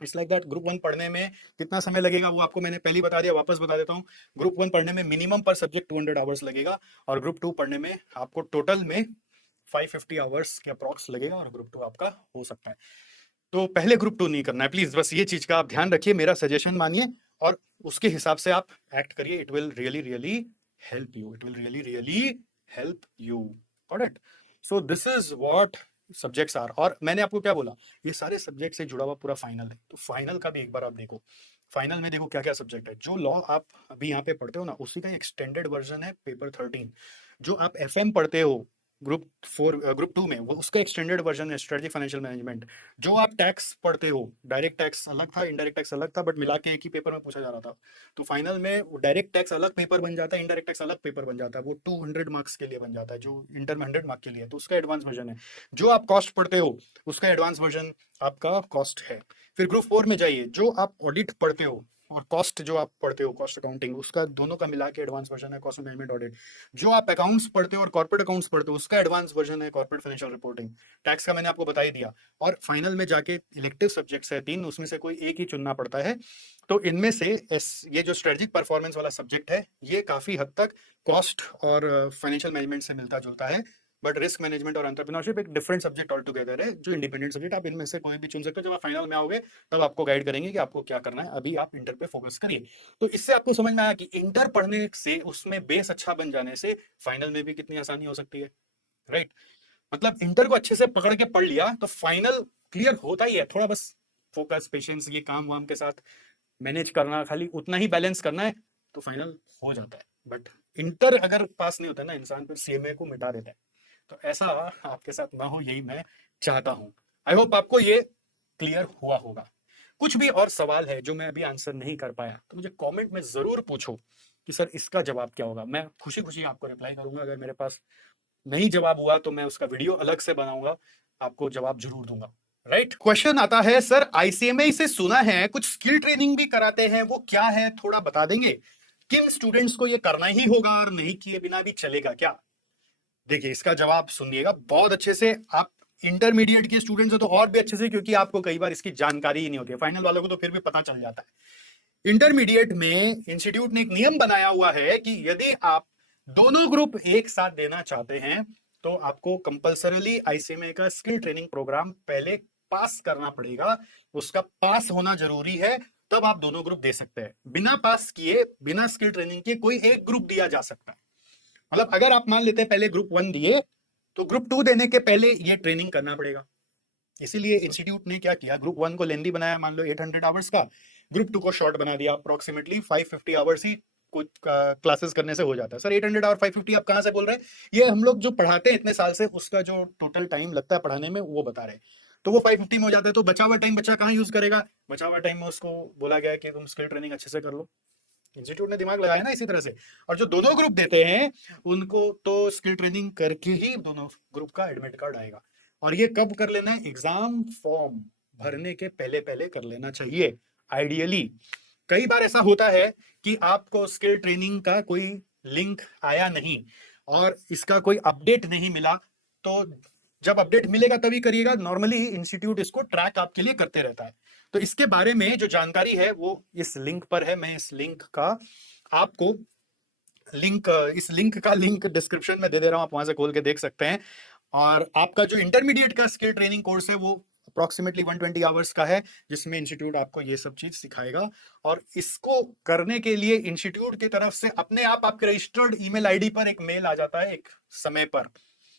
It's like that. ग्रुप 1 पढ़ने में कितना समय लगेगा वो आपको मैंने पहले ही बता दिया, वापस बता देता हूँ। ग्रुप 1 पढ़ने में मिनिमम पर सब्जेक्ट 200 आवर्स लगेगा, और ग्रुप 2 पढ़ने में आपको टोटल में 550 आवर्स के अप्रॉक्स लगेगा, और ग्रुप 2 आपका हो सकता है। तो पहले ग्रुप 2 नहीं करना है प्लीज, बस ये चीज का आप ध्यान रखिए, मेरा सजेशन मानिए और उसके हिसाब से आप एक्ट करिए। It will really really help you, it will really really help you. Got it? So this is what subjects are. और मैंने आपको क्या बोला, ये सारे सब्जेक्ट से जुड़ा हुआ पूरा फाइनल है। तो फाइनल का भी एक बार आप देखो, फाइनल में देखो क्या क्या सब्जेक्ट है। जो लॉ आप अभी यहाँ पे पढ़ते हो ना, उसी का एक्सटेंडेड वर्जन है पेपर 13। जो आप एफएम पढ़ते हो ग्रुप 2 में, वो उसका एक्सटेंडेड वर्जन है स्ट्रेटजी फाइनेंशियल मैनेजमेंट। जो आप टैक्स पढ़ते हो, डायरेक्ट टैक्स अलग था, इनडायरेक्ट टैक्स अलग था, बट मिला के एक ही पेपर में पूछा जा रहा था। तो फाइनल में डायरेक्ट टैक्स अलग पेपर बन जाता है, इनडायरेक्ट टैक्स अलग पेपर बन जाता है। वो 200 मार्क्स के लिए बन जाता है, जो इंटर में 100 मार्क के लिए है, तो उसका एडवांस वर्जन है। जो आप कॉस्ट पढ़ते हो, उसका एडवांस वर्जन आपका कॉस्ट है। फिर ग्रुप 4 में जाइए, जो आप ऑडिट पढ़ते हो और कॉस्ट जो आप पढ़ते हो, कॉस्ट अकाउंटिंग, उसका दोनों का मिला के एडवांस वर्जन है कॉस्ट मैनेजमेंट ऑडिट। जो आप अकाउंट्स पढ़ते हो और कॉर्पोरेट अकाउंट्स पढ़ते हो, उसका एडवांस वर्जन है कॉर्पोरेट फाइनेंशियल रिपोर्टिंग। टैक्स का मैंने आपको बता ही दिया। और फाइनल में जाके इलेक्टिव सब्जेक्ट्स है 3, उसमें से कोई एक ही चुनना पड़ता है। तो इनमें से ये जो स्ट्रेटेजिक परफॉर्मेंस वाला सब्जेक्ट है, ये काफी हद तक कॉस्ट और फाइनेंशियल मैनेजमेंट से मिलता जुलता है। बट रिस्क मैनेजमेंट और एंटरप्रेन्योरशिप एक डिफरेंट सब्जेक्ट ऑल टुगेदर है, जो इंडिपेंडेंट सब्जेक्ट। आप इनमें से कोई भी चुन सकते हो। जब आप फाइनल में आओगे तब आपको गाइड करेंगे कि आपको क्या करना है। अभी आप इंटर पे फोकस करिए। तो इससे आपको समझ में आया कि इंटर पढ़ने से, उसमें बेस अच्छा बन जाने से फाइनल में भी कितनी आसानी हो सकती है, राइट? मतलब इंटर को अच्छे से पकड़ के पढ़ लिया तो फाइनल क्लियर होता ही है। थोड़ा बस फोकस, पेशेंस, ये काम वाम के साथ मैनेज करना, खाली उतना ही बैलेंस करना है, तो फाइनल हो जाता है। बट इंटर अगर पास नहीं होता ना इंसान, फिर सीएमए को मिटा देता है। तो ऐसा आपके साथ ना हो, यही मैं चाहता हूं। आई होप आपको ये क्लियर हुआ होगा। कुछ भी और सवाल है जो मैं अभी आंसर नहीं कर पाया, तो मुझे कमेंट में जरूर पूछो कि सर इसका जवाब क्या होगा। मैं खुशी खुशी आपको रिप्लाई करूंगा। अगर मेरे पास नहीं जवाब हुआ तो मैं उसका वीडियो अलग से बनाऊंगा, आपको जवाब जरूर दूंगा। राइट? क्वेश्चन आता है, सर आईसीएमआई से सुना है कुछ स्किल ट्रेनिंग भी कराते हैं, वो क्या है थोड़ा बता देंगे? किन स्टूडेंट्स को ये करना ही होगा और नहीं किए बिना भी चलेगा क्या? देखिए इसका जवाब सुनिएगा बहुत अच्छे से। आप इंटरमीडिएट के स्टूडेंट्स हैं तो और भी अच्छे से, क्योंकि आपको कई बार इसकी जानकारी ही नहीं होती है। फाइनल वालों को तो फिर भी पता चल जाता है। इंटरमीडिएट में इंस्टीट्यूट ने एक नियम बनाया हुआ है कि यदि आप दोनों ग्रुप एक साथ देना चाहते हैं तो आपको कंपल्सरीली आईसीएमए का स्किल ट्रेनिंग प्रोग्राम पहले पास करना पड़ेगा। उसका पास होना जरूरी है, तब आप दोनों ग्रुप दे सकते हैं। बिना पास किए, बिना स्किल ट्रेनिंग के कोई एक ग्रुप दिया जा सकता है। मतलब अगर आप मान लेते हैं पहले ग्रुप 1 दिए, तो ग्रुप 2 देने के पहले ये ट्रेनिंग करना पड़ेगा। इसीलिए इंस्टीट्यूट ने क्या किया, ग्रुप 1 को लेंदी बनाया, मान लो 800 आवर्स का, ग्रुप 2 को शॉर्ट बना दिया, अप्रोक्सीमेटली 550 आवर्स ही कुछ क्लासेस करने से हो जाता है। सर 800 और 550 आप कहां से बोल रहे हैं? ये हम लोग जो पढ़ाते हैं इतने साल से, उसका जो टोटल टाइम लगता है पढ़ाने में वो बता रहे हैं। तो वो 550 में हो जाता है, तो बचा हुआ टाइम बच्चा कहाँ यूज करेगा? बचा हुआ टाइम में उसको बोला गया है कि तुम स्किल ट्रेनिंग अच्छे से कर लो। इंस्टीट्यूट ने दिमाग लगाया ना इसी तरह से। और जो दोनों ग्रुप देते हैं उनको तो स्किल ट्रेनिंग करके ही दोनों ग्रुप का एडमिट कार्ड आएगा। और ये कब कर लेना है? एग्जाम फॉर्म भरने के पहले पहले कर लेना चाहिए आइडियली। कई बार ऐसा होता है कि आपको स्किल ट्रेनिंग का कोई लिंक आया नहीं और इसका कोई अपडेट नहीं मिला, तो जब अपडेट मिलेगा तभी करिएगा। नॉर्मली इंस्टीट्यूट इसको ट्रैक आपके लिए करते रहता है। तो इसके बारे में जो जानकारी है वो इस लिंक पर है। मैं इस लिंक का आपको इस लिंक का लिंक डिस्क्रिप्शन में दे दे रहा हूं, आप वहां से खोल के देख सकते हैं। और आपका जो इंटरमीडिएट का स्किल ट्रेनिंग कोर्स है वो अप्रोक्सीमेटली 120 आवर्स का है, जिसमें इंस्टीट्यूट आपको ये सब चीज सिखाएगा। और इसको करने के लिए इंस्टीट्यूट की तरफ से अपने आप आपके रजिस्टर्ड ईमेल आईडी पर एक मेल आ जाता है एक समय पर,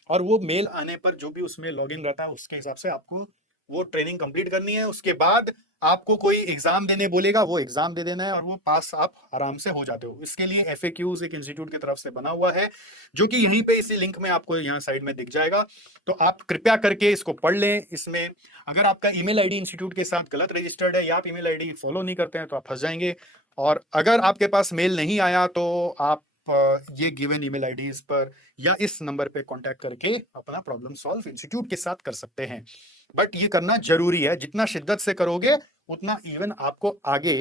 और वो मेल आने पर जो भी उसमें लॉगिन रहता है उसके हिसाब से आपको वो ट्रेनिंग कंप्लीट करनी है। उसके बाद आपको कोई एग्जाम देने बोलेगा, वो एग्जाम दे देना है और वो पास आप आराम से हो जाते हो। इसके लिए एफएक्यूज एक इंस्टीट्यूट की तरफ से बना हुआ है, जो कि यहीं पे इसी लिंक में आपको यहाँ साइड में दिख जाएगा। तो आप कृपया करके इसको पढ़ लें। इसमें अगर आपका ईमेल आईडी इंस्टीट्यूट के साथ गलत रजिस्टर्ड है या आप ईमेल आईडी फॉलो नहीं करते हैं तो आप फंस जाएंगे। और अगर आपके पास मेल नहीं आया तो आप ये गिवन ईमेल आईडीज पर या इस नंबर पे कांटेक्ट करके अपना प्रॉब्लम सॉल्व इंस्टीट्यूट के साथ कर सकते हैं। बट ये करना जरूरी है, जितना शिद्दत से करोगे उतना इवन आपको आगे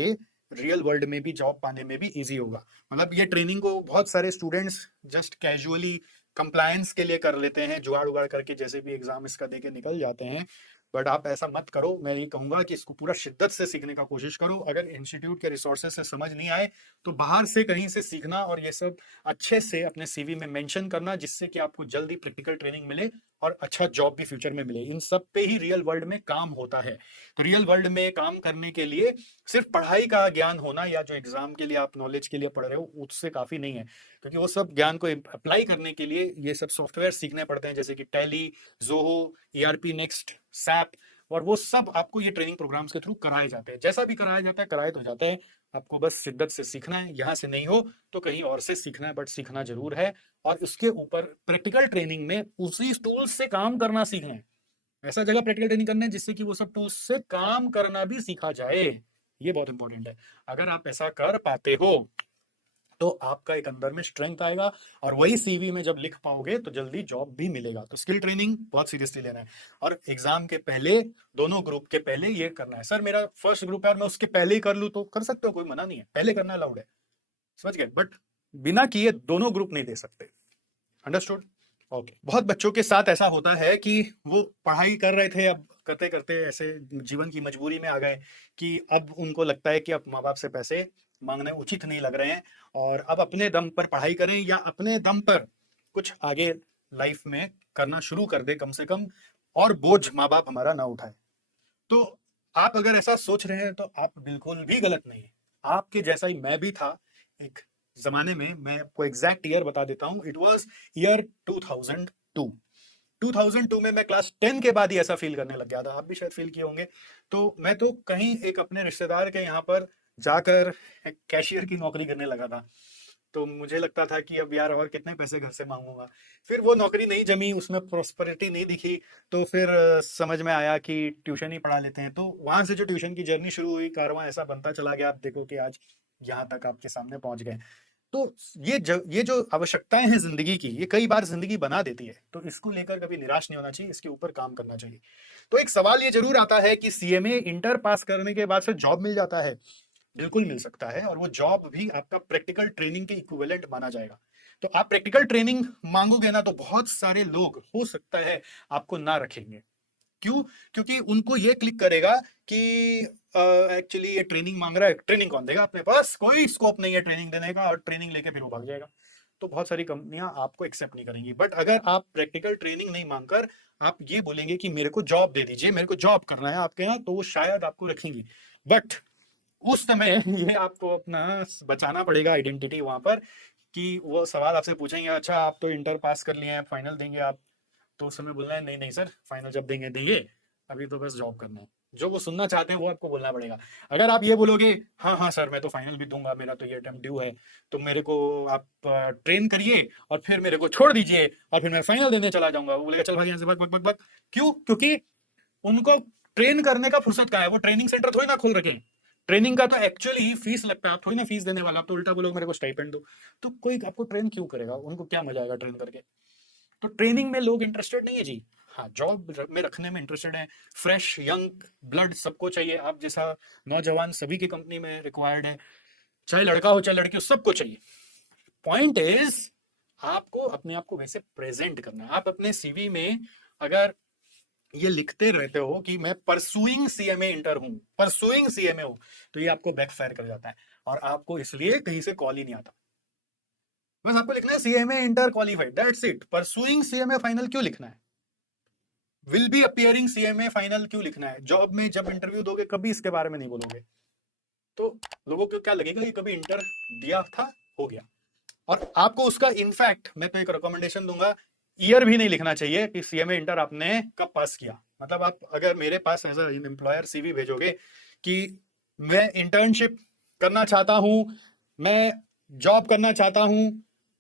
रियल वर्ल्ड में भी जॉब पाने में भी इजी होगा। मतलब ये ट्रेनिंग को बहुत सारे स्टूडेंट्स जस्ट कैजुअली कंप्लायंस के लिए कर लेते हैं, जुगाड़ उगाड़ करके जैसे भी एग्जाम इसका देके निकल जाते हैं। बट आप ऐसा मत करो। मैं ये कहूंगा कि इसको पूरा शिद्दत से सीखने का कोशिश करो। अगर इंस्टीट्यूट के रिसोर्सेज से समझ नहीं आए तो बाहर से कहीं से सीखना, और ये सब अच्छे से अपने सीवी में मेंशन करना, जिससे कि आपको जल्दी प्रैक्टिकल ट्रेनिंग मिले और अच्छा जॉब भी फ्यूचर में मिले। इन सब पे ही रियल वर्ल्ड में काम होता है। तो रियल वर्ल्ड में काम करने के लिए सिर्फ पढ़ाई का ज्ञान होना या जो एग्जाम के लिए आप नॉलेज के लिए पढ़ रहे हो उससे काफी नहीं है, क्योंकि वो सब ज्ञान को अप्लाई करने के लिए ये सब सॉफ्टवेयर सीखने पड़ते हैं, जैसे कि tally, Zoho, ERP next, SAP. और वो सब आपको ये ट्रेनिंग प्रोग्राम्स के थ्रू कराए जाते हैं। जैसा भी कराया जाता है कराए तो जाते हैं, आपको बस शिद्दत से सीखना है। यहाँ से नहीं हो तो कहीं और से सीखना है, बट सीखना जरूर है। और उसके ऊपर प्रैक्टिकल ट्रेनिंग में उसी टूल्स से काम करना सीखना है। ऐसा जगह प्रैक्टिकल ट्रेनिंग करना है जिससे कि वो सब टूल्स से काम करना भी सीखा जाए। ये बहुत इंपॉर्टेंट है। अगर आप ऐसा कर पाते हो तो आपका एक अंदर में स्ट्रेंथ आएगा, और वही सीवी में जब लिख पाओगे तो जल्दी जॉब भी मिलेगा। तो स्किल ट्रेनिंग बहुत सीरियसली लेना है, और एग्जाम के पहले, दोनों ग्रुप के पहले ये करना है। सर मेरा फर्स्ट ग्रुप है और मैं उसके पहले ही कर लूं, तो कर सकते हो, कोई मना नहीं है, पहले करना अलाउड है, समझ गए। बट बिना किए दोनों ग्रुप नहीं दे सकते। अंडरस्टूड? ओके। बहुत बच्चों के साथ ऐसा होता है कि वो पढ़ाई कर रहे थे, अब करते करते ऐसे जीवन की मजबूरी में आ गए कि अब उनको लगता है कि अब माँ बाप से पैसे मांगने उचित नहीं लग रहे हैं, और अब अपने दम पर पढ़ाई करें या अपने दम पर कुछ आगे लाइफ में करना शुरू कर दे कम से कम, और बोझ माँ बाप हमारा ना उठाए। तो आप अगर ऐसा सोच रहे हैं तो आप बिल्कुल भी गलत नहीं है। आपके जैसा ही मैं भी था एक जमाने में। मैं आपको एग्जैक्ट ईयर बता देता हूं, इट वाज ईयर 2002। 2002 में मैं क्लास 10 के बाद ही ऐसा फील करने लग गया था। आप भी शायद फील किए होंगे। तो मैं तो कहीं एक अपने रिश्तेदार के यहाँ पर जाकर कैशियर की नौकरी करने लगा था। तो मुझे लगता था कि अब यार और कितने पैसे घर से मांगूंगा। फिर वो नौकरी नहीं जमी, उसमें प्रॉस्पेरिटी नहीं दिखी। तो फिर समझ में आया कि ट्यूशन ही पढ़ा लेते हैं। तो वहां से जो ट्यूशन की जर्नी शुरू हुई, कारवां ऐसा बनता चला गया। आप देखो कि आज यहाँ तक आपके सामने पहुंच गए। तो ये जो आवश्यकताएं हैं जिंदगी की, ये कई बार जिंदगी बना देती है। तो इसको लेकर कभी निराश नहीं होना चाहिए, इसके ऊपर काम करना चाहिए। तो एक सवाल ये जरूर आता है कि सीएमए इंटर पास करने के बाद से जॉब मिल जाता है? बिल्कुल मिल सकता है, और वो जॉब भी आपका प्रैक्टिकल ट्रेनिंग के इक्विवेलेंट माना जाएगा। तो आप प्रैक्टिकल ट्रेनिंग मांगोगे ना तो बहुत सारे लोग हो सकता है आपको ना रखेंगे। क्यों? क्योंकि उनको ये क्लिक करेगा कि एक्चुअली ये ट्रेनिंग मांग रहा है, ट्रेनिंग कौन देगा, अपने पास कोई स्कोप नहीं है ट्रेनिंग देने का, और ट्रेनिंग लेके फिर वो भाग जाएगा। तो बहुत सारी कंपनियां आपको एक्सेप्ट नहीं करेंगी। बट अगर आप प्रैक्टिकल ट्रेनिंग नहीं मांगकर आप ये बोलेंगे कि मेरे को जॉब दे दीजिए, मेरे को जॉब करना है आपके यहाँ, तो वो शायद आपको रखेंगी। बट उस समय ये आपको अपना बचाना पड़ेगा आइडेंटिटी वहां पर, कि वो सवाल आपसे पूछेंगे, अच्छा आप तो इंटर पास कर लिए हैं, फाइनल देंगे आप? तो उस समय बोलना है, नहीं नहीं सर, फाइनल जब देंगे देंगे, अभी तो बस जॉब करना है। जो वो सुनना चाहते हैं वो आपको बोलना पड़ेगा। अगर आप ये बोलोगे, हाँ हाँ सर मैं तो फाइनल भी दूंगा, मेरा तो ये अटेम्प्ट ड्यू है, तो मेरे को आप ट्रेन करिए और फिर मेरे को छोड़ दीजिए और फिर मैं फाइनल देने चला जाऊंगा, वो बोलेगा चल भाग यहाँ से, भाग भाग भाग भाग। क्यों? क्योंकि उनको ट्रेन करने का फुर्सत कहाँ है, वो ट्रेनिंग सेंटर थोड़ी ना खोल रखे हैं। ट्रेनिंग का तो एक्चुअली फीस लगता है, आप थोड़ी ना फीस देने वाला, आप तो उल्टा बोलोगे मेरे को स्टाइपेंड दो। तो कोई आपको ट्रेन क्यों करेगा? उनको क्या मजा आएगा ट्रेन करके? तो ट्रेनिंग में लोग इंटरेस्टेड नहीं है जी। हाँ, जॉब में रखने में इंटरेस्टेड है। फ्रेश यंग ब्लड सबको चाहिए, आप जैसा नौजवान सभी की कंपनी में रिक्वायर्ड है, चाहे लड़का हो चाहे लड़की हो, सबको चाहिए। पॉइंट इज, आपको अपने आप को वैसे प्रेजेंट करना है। आप अपने सीवी में अगर ये लिखते रहते हो कि मैं परसुइंग सीएमए इंटर हूं, परसुइंग सीएमए हूं, तो ये आपको बैकफायर कर जाता है और आपको इसलिए कहीं से कॉल ही नहीं आता। बस आपको लिखना है CMA inter qualified, that's it. Pursuing CMA final क्यों लिखना है? Will be appearing CMA final क्यों लिखना है? जॉब में जब इंटरव्यू दोगे कभी इसके बारे में नहीं बोलोगे, तो लोगों को क्या लगेगा कि कभी इंटर दिया था, हो गया। और आपको उसका इनफैक्ट मैं तो एक रिकमेंडेशन दूंगा, ईयर भी नहीं लिखना चाहिए कि सीएमए इंटर आपने कब पास किया। मतलब आप अगर मेरे पास एज अ एम्प्लॉयर सीवी भेजोगे कि मैं इंटर्नशिप करना चाहता हूं, मैं जॉब करना चाहता हूं,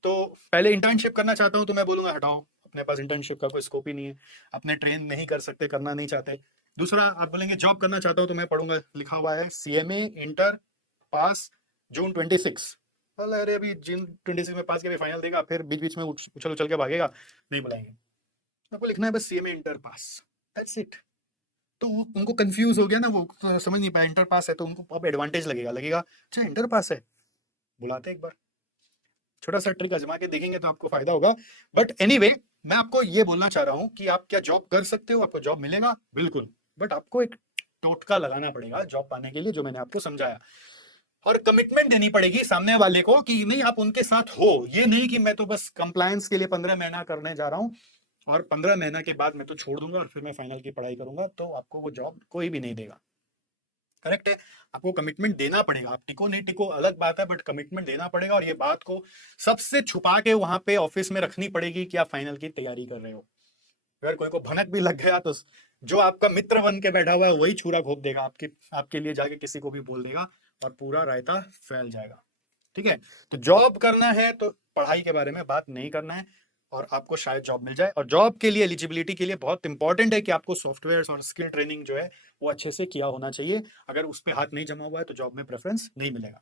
तो पहले इंटर्नशिप करना चाहता हूं तो मैं बोलूंगा हटाओ, अपने पास इंटर्नशिप का कोई स्कोप ही नहीं है, अपने ट्रेन नहीं कर सकते, करना नहीं चाहते। दूसरा, आप बोलेंगे जॉब करना चाहता हूं, तो मैं पढ़ूंगा लिखा हुआ है सीएमए इंटर पास जून 26। अरे अभी जून 26 में पास किया, भी फाइनल देगा, फिर बीच बीच में उछल उछल के भागेगा, नहीं बुलाएंगे। आपको लिखना है बस CMA inter pass, that's it. तो उनको कंफ्यूज हो गया ना, वो तो समझ नहीं पाया इंटर पास है, तो उनको अब एडवांटेज लगेगा, लगेगा अच्छा इंटर पास है, बुलाते एक बार। छोटा सा ट्रिक आजमा के देखेंगे तो आपको फायदा होगा। बट एनीवे, मैं आपको ये बोलना चाह रहा हूं कि आप क्या जॉब कर सकते हो, आपको जॉब मिलेगा बिल्कुल, बट आपको एक टोटका लगाना पड़ेगा जॉब पाने के लिए, जो मैंने आपको समझाया। और कमिटमेंट देनी पड़ेगी सामने वाले को कि नहीं आप उनके साथ हो, ये नहीं कि मैं तो बस कंप्लायंस के लिए 15 महीना करने जा रहा हूं और 15 महीना के बाद मैं तो छोड़ दूंगा और फिर मैं फाइनल की पढ़ाई करूंगा, तो आपको वो जॉब कोई भी नहीं देगा। करेक्ट है? आपको कमिटमेंट देना पड़ेगा, आप टिको नहीं टिको अलग बात है, बट कमिटमेंट देना पड़ेगा। और ये बात को सबसे छुपा के वहां पे ऑफिस में रखनी पड़ेगी कि आप फाइनल की तैयारी कर रहे हो। अगर कोई को भनक भी लग गया तो जो आपका मित्र बन के बैठा हुआ है वही छुरा घोप देगा आपके, आपके लिए जाके किसी को भी बोल देगा और पूरा रायता फैल जाएगा। ठीक है? तो जॉब करना है तो पढ़ाई के बारे में बात नहीं करना है, और आपको शायद जॉब मिल जाए। और जॉब के लिए एलिजिबिलिटी के लिए बहुत इंपॉर्टेंट है कि आपको सॉफ्टवेयर और स्किल ट्रेनिंग जो है वो अच्छे से किया होना चाहिए। अगर उस पर हाथ नहीं जमा हुआ है तो जॉब में प्रेफरेंस नहीं मिलेगा।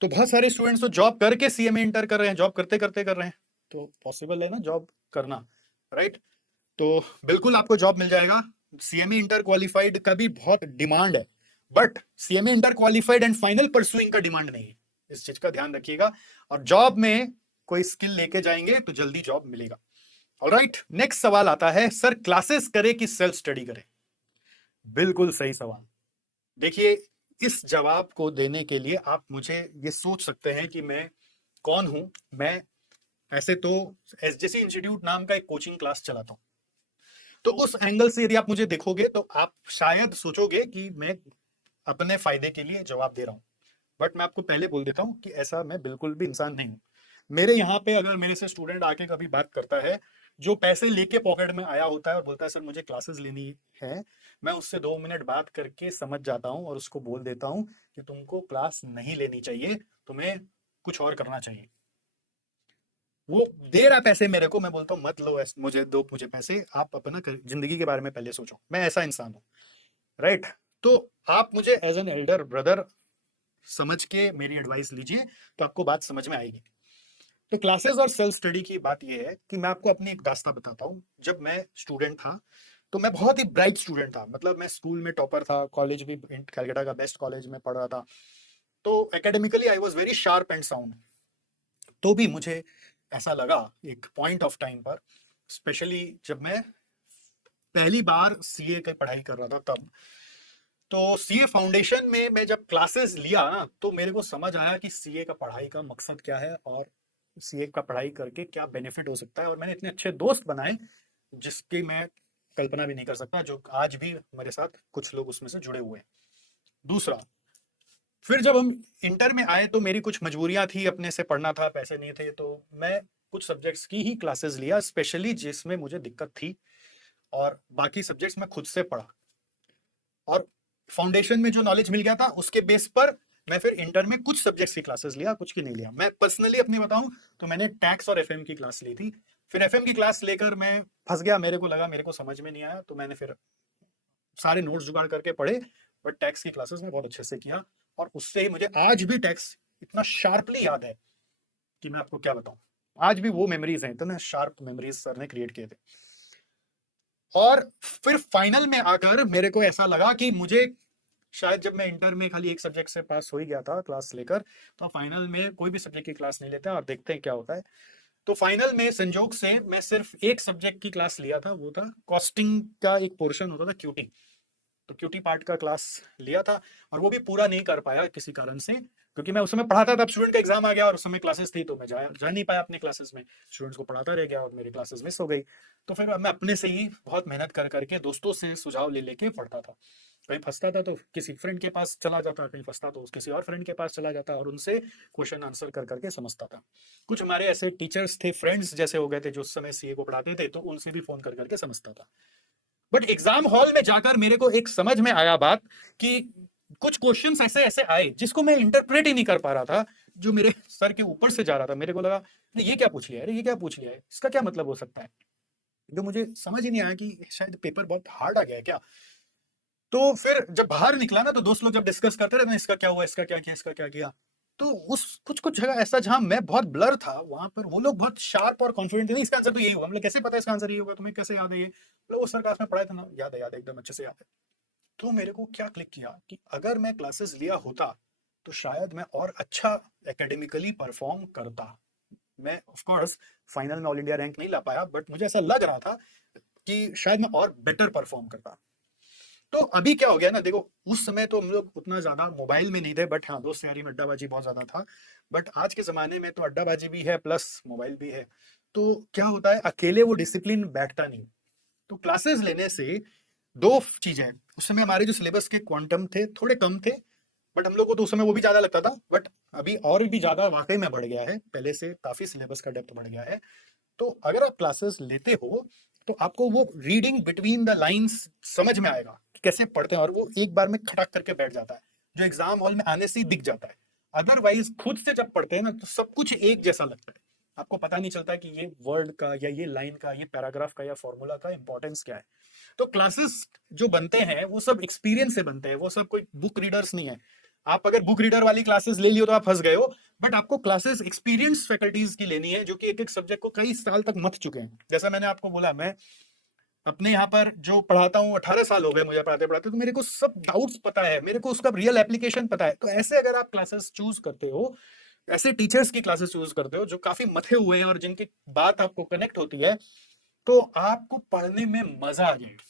तो बहुत सारे स्टूडेंट्स तो जॉब करके सीएमए इंटर कर रहे हैं, जॉब करते करते कर रहे हैं, तो पॉसिबल है ना जॉब करना, राइट? तो बिल्कुल आपको जॉब मिल जाएगा। सीएमए इंटर क्वालिफाइड का भी बहुत डिमांड है, but CMA inter qualified and final pursuing का डिमांड नहीं है, इस चीज का ध्यान रखिएगा। और जॉब में कोई स्किल लेके जाएंगे तो जल्दी जॉब मिलेगा। ऑलराइट, नेक्स्ट सवाल आता है, सर क्लासेस करे कि सेल्फ स्टडी करे? बिल्कुल सही सवाल। देखिए, इस जवाब को देने के लिए आप मुझे ये सोच सकते हैं कि मैं कौन हूं। मैं ऐसे तो एसजेसी इंस्टीट्यूट नाम का एक कोचिंग क्लास चलाता हूं, तो उस एंगल से यदि आप मुझे देखोगे तो आप शायद सोचोगे कि मैं अपने फायदे के लिए जवाब दे रहा हूं। बट मैं आपको पहले बोल देता हूं कि ऐसा मैं बिल्कुल भी इंसान नहीं हूं। मेरे यहाँ पे अगर मेरे से स्टूडेंट आके कभी बात करता है, जो पैसे लेके पॉकेट में आया होता है और बोलता है सर मुझे क्लासेस लेनी है, मैं उससे 2 मिनट बात करके समझ जाता हूँ और उसको बोल देता हूँ कि तुमको क्लास नहीं लेनी चाहिए, तुम्हें कुछ और करना चाहिए। वो दे रहा पैसे मेरे को, मैं बोलता हूँ मत लो, मुझे दो, मुझे पैसे, आप अपना जिंदगी के बारे में पहले सोचो। मैं ऐसा इंसान हूँ, राइट? तो आप मुझे एज एन एल्डर ब्रदर समझ के मेरी एडवाइस लीजिए, तो आपको बात समझ में आएगी। तो क्लासेस और सेल्फ स्टडी की बात यह है कि मैं आपको अपनी एक दास्ता बताता हूँ। जब मैं स्टूडेंट था तो मैं बहुत ही ब्राइट स्टूडेंट था, मतलब मैं स्कूल में टॉपर था, कॉलेज भी कलकत्ता का बेस्ट कॉलेज में पढ़ रहा था, तो academically I was very sharp and sound. तो भी मुझे ऐसा लगा एक पॉइंट ऑफ टाइम पर, स्पेशली जब मैं पहली बार सीए की पढ़ाई कर रहा था तब। तो सीए फाउंडेशन में मैं जब क्लासेस लिया ना, तो मेरे को समझ आया कि सीए का पढ़ाई का मकसद क्या है और सीए का पढ़ाई करके क्या बेनिफिट हो सकता है। और मैंने इतने अच्छे दोस्त बनाए जिसकी मैं कल्पना भी नहीं कर सकता, जो आज भी मेरे साथ कुछ लोग उसमें से जुड़े हुए हैं। दूसरा, फिर जब हम इंटर में आए तो मेरी कुछ मजबूरियां थी, अपने से पढ़ना था, पैसे नहीं थे, तो मैं कुछ सब्जेक्ट्स की ही क्लासेस लिया, स्पेशली जिसमें मुझे दिक्कत थी, और बाकी सब्जेक्ट्स मैं खुद से पढ़ा। और फाउंडेशन में जो नॉलेज मिल गया था उसके बेस पर मैं फिर इंटर में कुछ सब्जेक्ट्स की क्लासेस लिया, कुछ की नहीं लिया। मैं पर्सनली अपनी बताऊं तो मैंने टैक्स और एफएम की क्लास ली थी। फिर एफएम की क्लास लेकर मैं फंस गया, मेरे को लगा मेरे को समझ में नहीं आया, तो मैंने फिर सारे नोट्स जुगाड़ करके पढ़े। बट टैक्स की क्लासेस में बहुत अच्छे से किया, और उससे ही मुझे आज भी टैक्स इतना शार्पली याद है कि मैं आपको क्या बताऊं। आज भी वो मेमोरीज हैं, इतने शार्प मेमोरीज सर ने क्रिएट किए थे। और फिर फाइनल में आकर मेरे को ऐसा लगा कि मुझे शायद, जब मैं इंटर में खाली एक सब्जेक्ट से पास हो ही गया था क्लास लेकर, तो फाइनल में कोई भी सब्जेक्ट की क्लास नहीं लेते और देखते हैं क्या होता है। तो फाइनल में संजोग से मैं सिर्फ एक सब्जेक्ट की क्लास लिया था, वो था कॉस्टिंग का एक पोर्शन होता था, क्यूटी। तो क्यूटी पार्ट का क्लास लिया था, और वो भी पूरा नहीं कर पाया किसी कारण से, क्योंकि मैं उस समय पढ़ाता था, तब स्टूडेंट का एग्जाम आ गया और उस समय क्लासेस थी, तो मैं जा नहीं पाया अपने क्लासेस में, स्टूडेंट्स को पढ़ाता रह गया और मेरी क्लासेस मिस हो गई। तो फिर अब मैं अपने से ही बहुत मेहनत कर करके दोस्तों से सुझाव ले लेके पढ़ता था। कहीं फंसता था तो किसी फ्रेंड के पास चला जाता, कहीं फंसता तो किसी और फ्रेंड के पास चला जाता, और उनसे क्वेश्चन आंसर कर करके समझता था। कुछ हमारे ऐसे टीचर्स थे, फ्रेंड्स जैसे हो गए थे, जो उस समय सीए को पढ़ाते थे, तो उनसे भी फोन कर करके समझता था। बट एग्जाम हॉल में जाकर मेरे को एक समझ में आया बात, कि कुछ क्वेश्चंस ऐसे ऐसे आए जिसको मैं इंटरप्रेट ही नहीं कर पा रहा था, जो मेरे सर के ऊपर से जा रहा था। मेरे को लगा ये क्या पूछ लिया है, ये क्या पूछ लिया है, इसका क्या मतलब हो सकता है, जो मुझे समझ ही नहीं आया कि शायद पेपर बहुत हार्ड आ गया है क्या। तो फिर जब बाहर निकला ना, तो दोस्त लोग जब डिस्कस करते रहे ना, इसका क्या हुआ, इसका क्या किया, इसका क्या किया, तो उस कुछ कुछ जगह ऐसा जहां मैं बहुत ब्लर था, वहां पर वो लोग बहुत शार्प और कॉन्फिडेंट थे, नहीं इसका आंसर तो यही होगा। मतलब कैसे पता है इसका आंसर यही होगा, तुम्हें कैसे याद है ये, मतलब वो सर क्लास में पढ़ाया था ना, याद है, याद है, एकदम अच्छे से याद है। तो मेरे को क्या क्लिक किया कि अगर मैं क्लासेस लिया होता तो शायद मैं और अच्छा एकेडमिकली परफॉर्म करता। मैं ऑफ कोर्स फाइनल में ऑल इंडिया रैंक नहीं ला पाया, बट मुझे ऐसा लग रहा था कि शायद मैं और बेटर परफॉर्म करता। तो अभी क्या हो गया ना, देखो उस समय तो हम लोग उतना ज्यादा मोबाइल में नहीं थे, बट हाँ दोस्त यारी में अड्डाबाजी बहुत ज्यादा था। बट आज के जमाने में तो अड्डाबाजी भी है प्लस मोबाइल भी है। तो क्या होता है, अकेले वो डिसिप्लिन बैठता नहीं। तो क्लासेस लेने से दो चीजें हैं। उस समय हमारे जो सिलेबस के क्वांटम थे थोड़े कम थे, बट हम लोग को तो उस समय वो भी ज्यादा लगता था, बट अभी और भी ज्यादा वाकई में बढ़ गया है, पहले से काफी सिलेबस का डेप्थ बढ़ गया है। तो अगर आप क्लासेस लेते हो तो आपको वो रीडिंग बिटवीन द लाइंस समझ में आएगा कि कैसे पढ़ते हैं, और वो एक बार में खटक करके बैठ जाता है, जो एग्जाम हॉल में आने से ही दिख जाता है। अदरवाइज खुद से जब पढ़ते हैं ना, तो सब कुछ एक जैसा लगता है, आपको पता नहीं चलता कि ये वर्ड का या ये लाइन का, ये पैराग्राफ का या फॉर्मूला का इंपॉर्टेंस क्या है। तो क्लासेस जो बनते हैं वो सब एक्सपीरियंस से बनते हैं, वो सब कोई बुक रीडर्स नहीं है। आप अगर बुक रीडर वाली क्लासेस ले लियो तो आप फंस गए हो। बट आपको क्लासेस एक्सपीरियंस फैकल्टीज की लेनी है, जो कि एक एक सब्जेक्ट को कई साल तक मथ चुके हैं। जैसा मैंने आपको बोला, मैं अपने यहाँ पर जो पढ़ाता हूँ 18 साल हो गए मुझे पढ़ाते पढ़ाते, तो मेरे को सब डाउट्स पता है, मेरे को उसका रियल एप्लीकेशन पता है। तो ऐसे अगर आप क्लासेस चूज करते हो, ऐसे टीचर्स की क्लासेस चूज करते हो जो काफी मथे हुए हैं और जिनकी बात आपको कनेक्ट होती है, तो आपको पढ़ने में मजा आ जाएगा।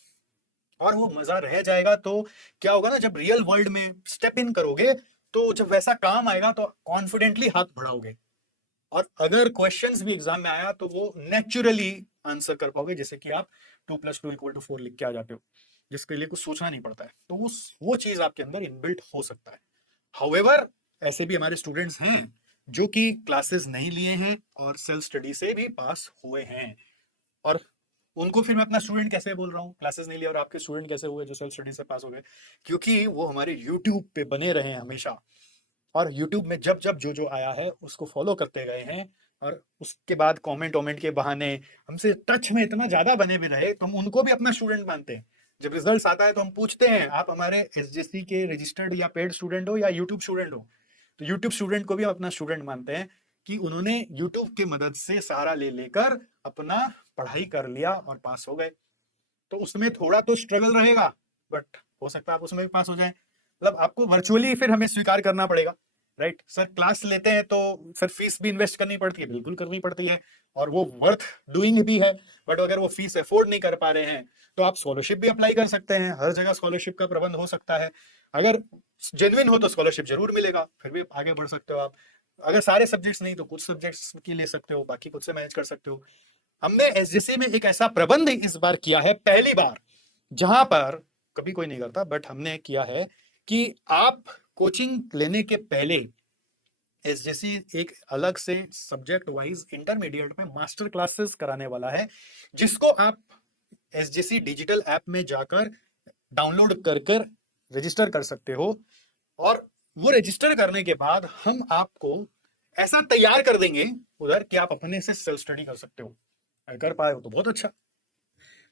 और वो मजा रह जाएगा तो क्या होगा ना, जब रियल वर्ल्ड में स्टेप इन करोगे, तो जब वैसा काम आएगा तो कॉन्फिडेंटली हाथ बढ़ाओगे। और अगर क्वेश्चंस भी एग्जाम में आया तो वो नेचुरली आंसर कर पाओगे, जैसे कि आप 2+2=4 लिख के आ जाते हो, जिसके लिए कुछ सोचना नहीं पड़ता है। तो वो चीज आपके अंदर इनबिल्ट हो सकता है। हाउएवर, ऐसे भी हमारे स्टूडेंट्स हैं जो कि क्लासेस नहीं लिए हैं और सेल्फ स्टडी से भी पास हुए हैं। और उनको फिर मैं अपना स्टूडेंट कैसे बोल रहा हूँ, क्लासेस नहीं लिया, और आपके स्टूडेंट कैसे हुए जो सेल्फ स्टडी से पास हो गए, क्योंकि वो हमारे यूट्यूब पे बने रहे हैं हमेशा। और यूट्यूब में जब जब जो जो आया है उसको फॉलो करते गए हैं, और उसके बाद कमेंट वमेंट के बहाने हमसे टच में इतना ज्यादा बने भी रहे, तो हम उनको भी अपना स्टूडेंट मानते हैं। जब रिजल्ट आता है तो हम पूछते हैं, आप हमारे एसजेसी के रजिस्टर्ड या पेड स्टूडेंट हो या यूट्यूब स्टूडेंट हो। तो यूट्यूब स्टूडेंट को भी हम अपना स्टूडेंट मानते हैं, कि उन्होंने यूट्यूब की मदद से सहारा ले लेकर अपना पढ़ाई कर लिया और पास हो गए। तो उसमें थोड़ा तो स्ट्रगल रहेगा, बट हो सकता है आप उसमें भी पास हो जाए। मतलब आपको वर्चुअली फिर हमें स्वीकार करना पड़ेगा राइट सर, क्लास लेते हैं तो फिर फीस भी इन्वेस्ट करनी पड़ती है, बिल्कुल करनी पड़ती है, और वो वर्थ डूइंग भी है। बट अगर वो फीस अफोर्ड नहीं कर पा रहे हैं तो आप स्कॉलरशिप भी अप्लाई कर सकते हैं, हर जगह स्कॉलरशिप का प्रबंध हो सकता है। अगर जेन्युइन हो तो स्कॉलरशिप जरूर मिलेगा, फिर भी आगे बढ़ सकते हो आप। अगर सारे सब्जेक्ट्स नहीं तो कुछ सब्जेक्ट्स की ले सकते हो, बाकी खुद से मैनेज कर सकते हो। हमने एसजीसी में एक ऐसा प्रबंध इस बार किया है, पहली बार, जहां पर कभी कोई नहीं करता, बट हमने किया है कि आप कोचिंग लेने के पहले एसजीसी एक अलग से सब्जेक्ट वाइज इंटरमीडिएट में मास्टर क्लासेस कराने वाला है, जिसको आप एसजीसी डिजिटल ऐप में जाकर डाउनलोड कर कर रजिस्टर कर सकते हो। और वो रजिस्टर करने के बाद हम आपको ऐसा तैयार कर देंगे उधर कि आप अपने से सेल्फ स्टडी कर सकते हो। अगर कर पाए हो तो बहुत अच्छा।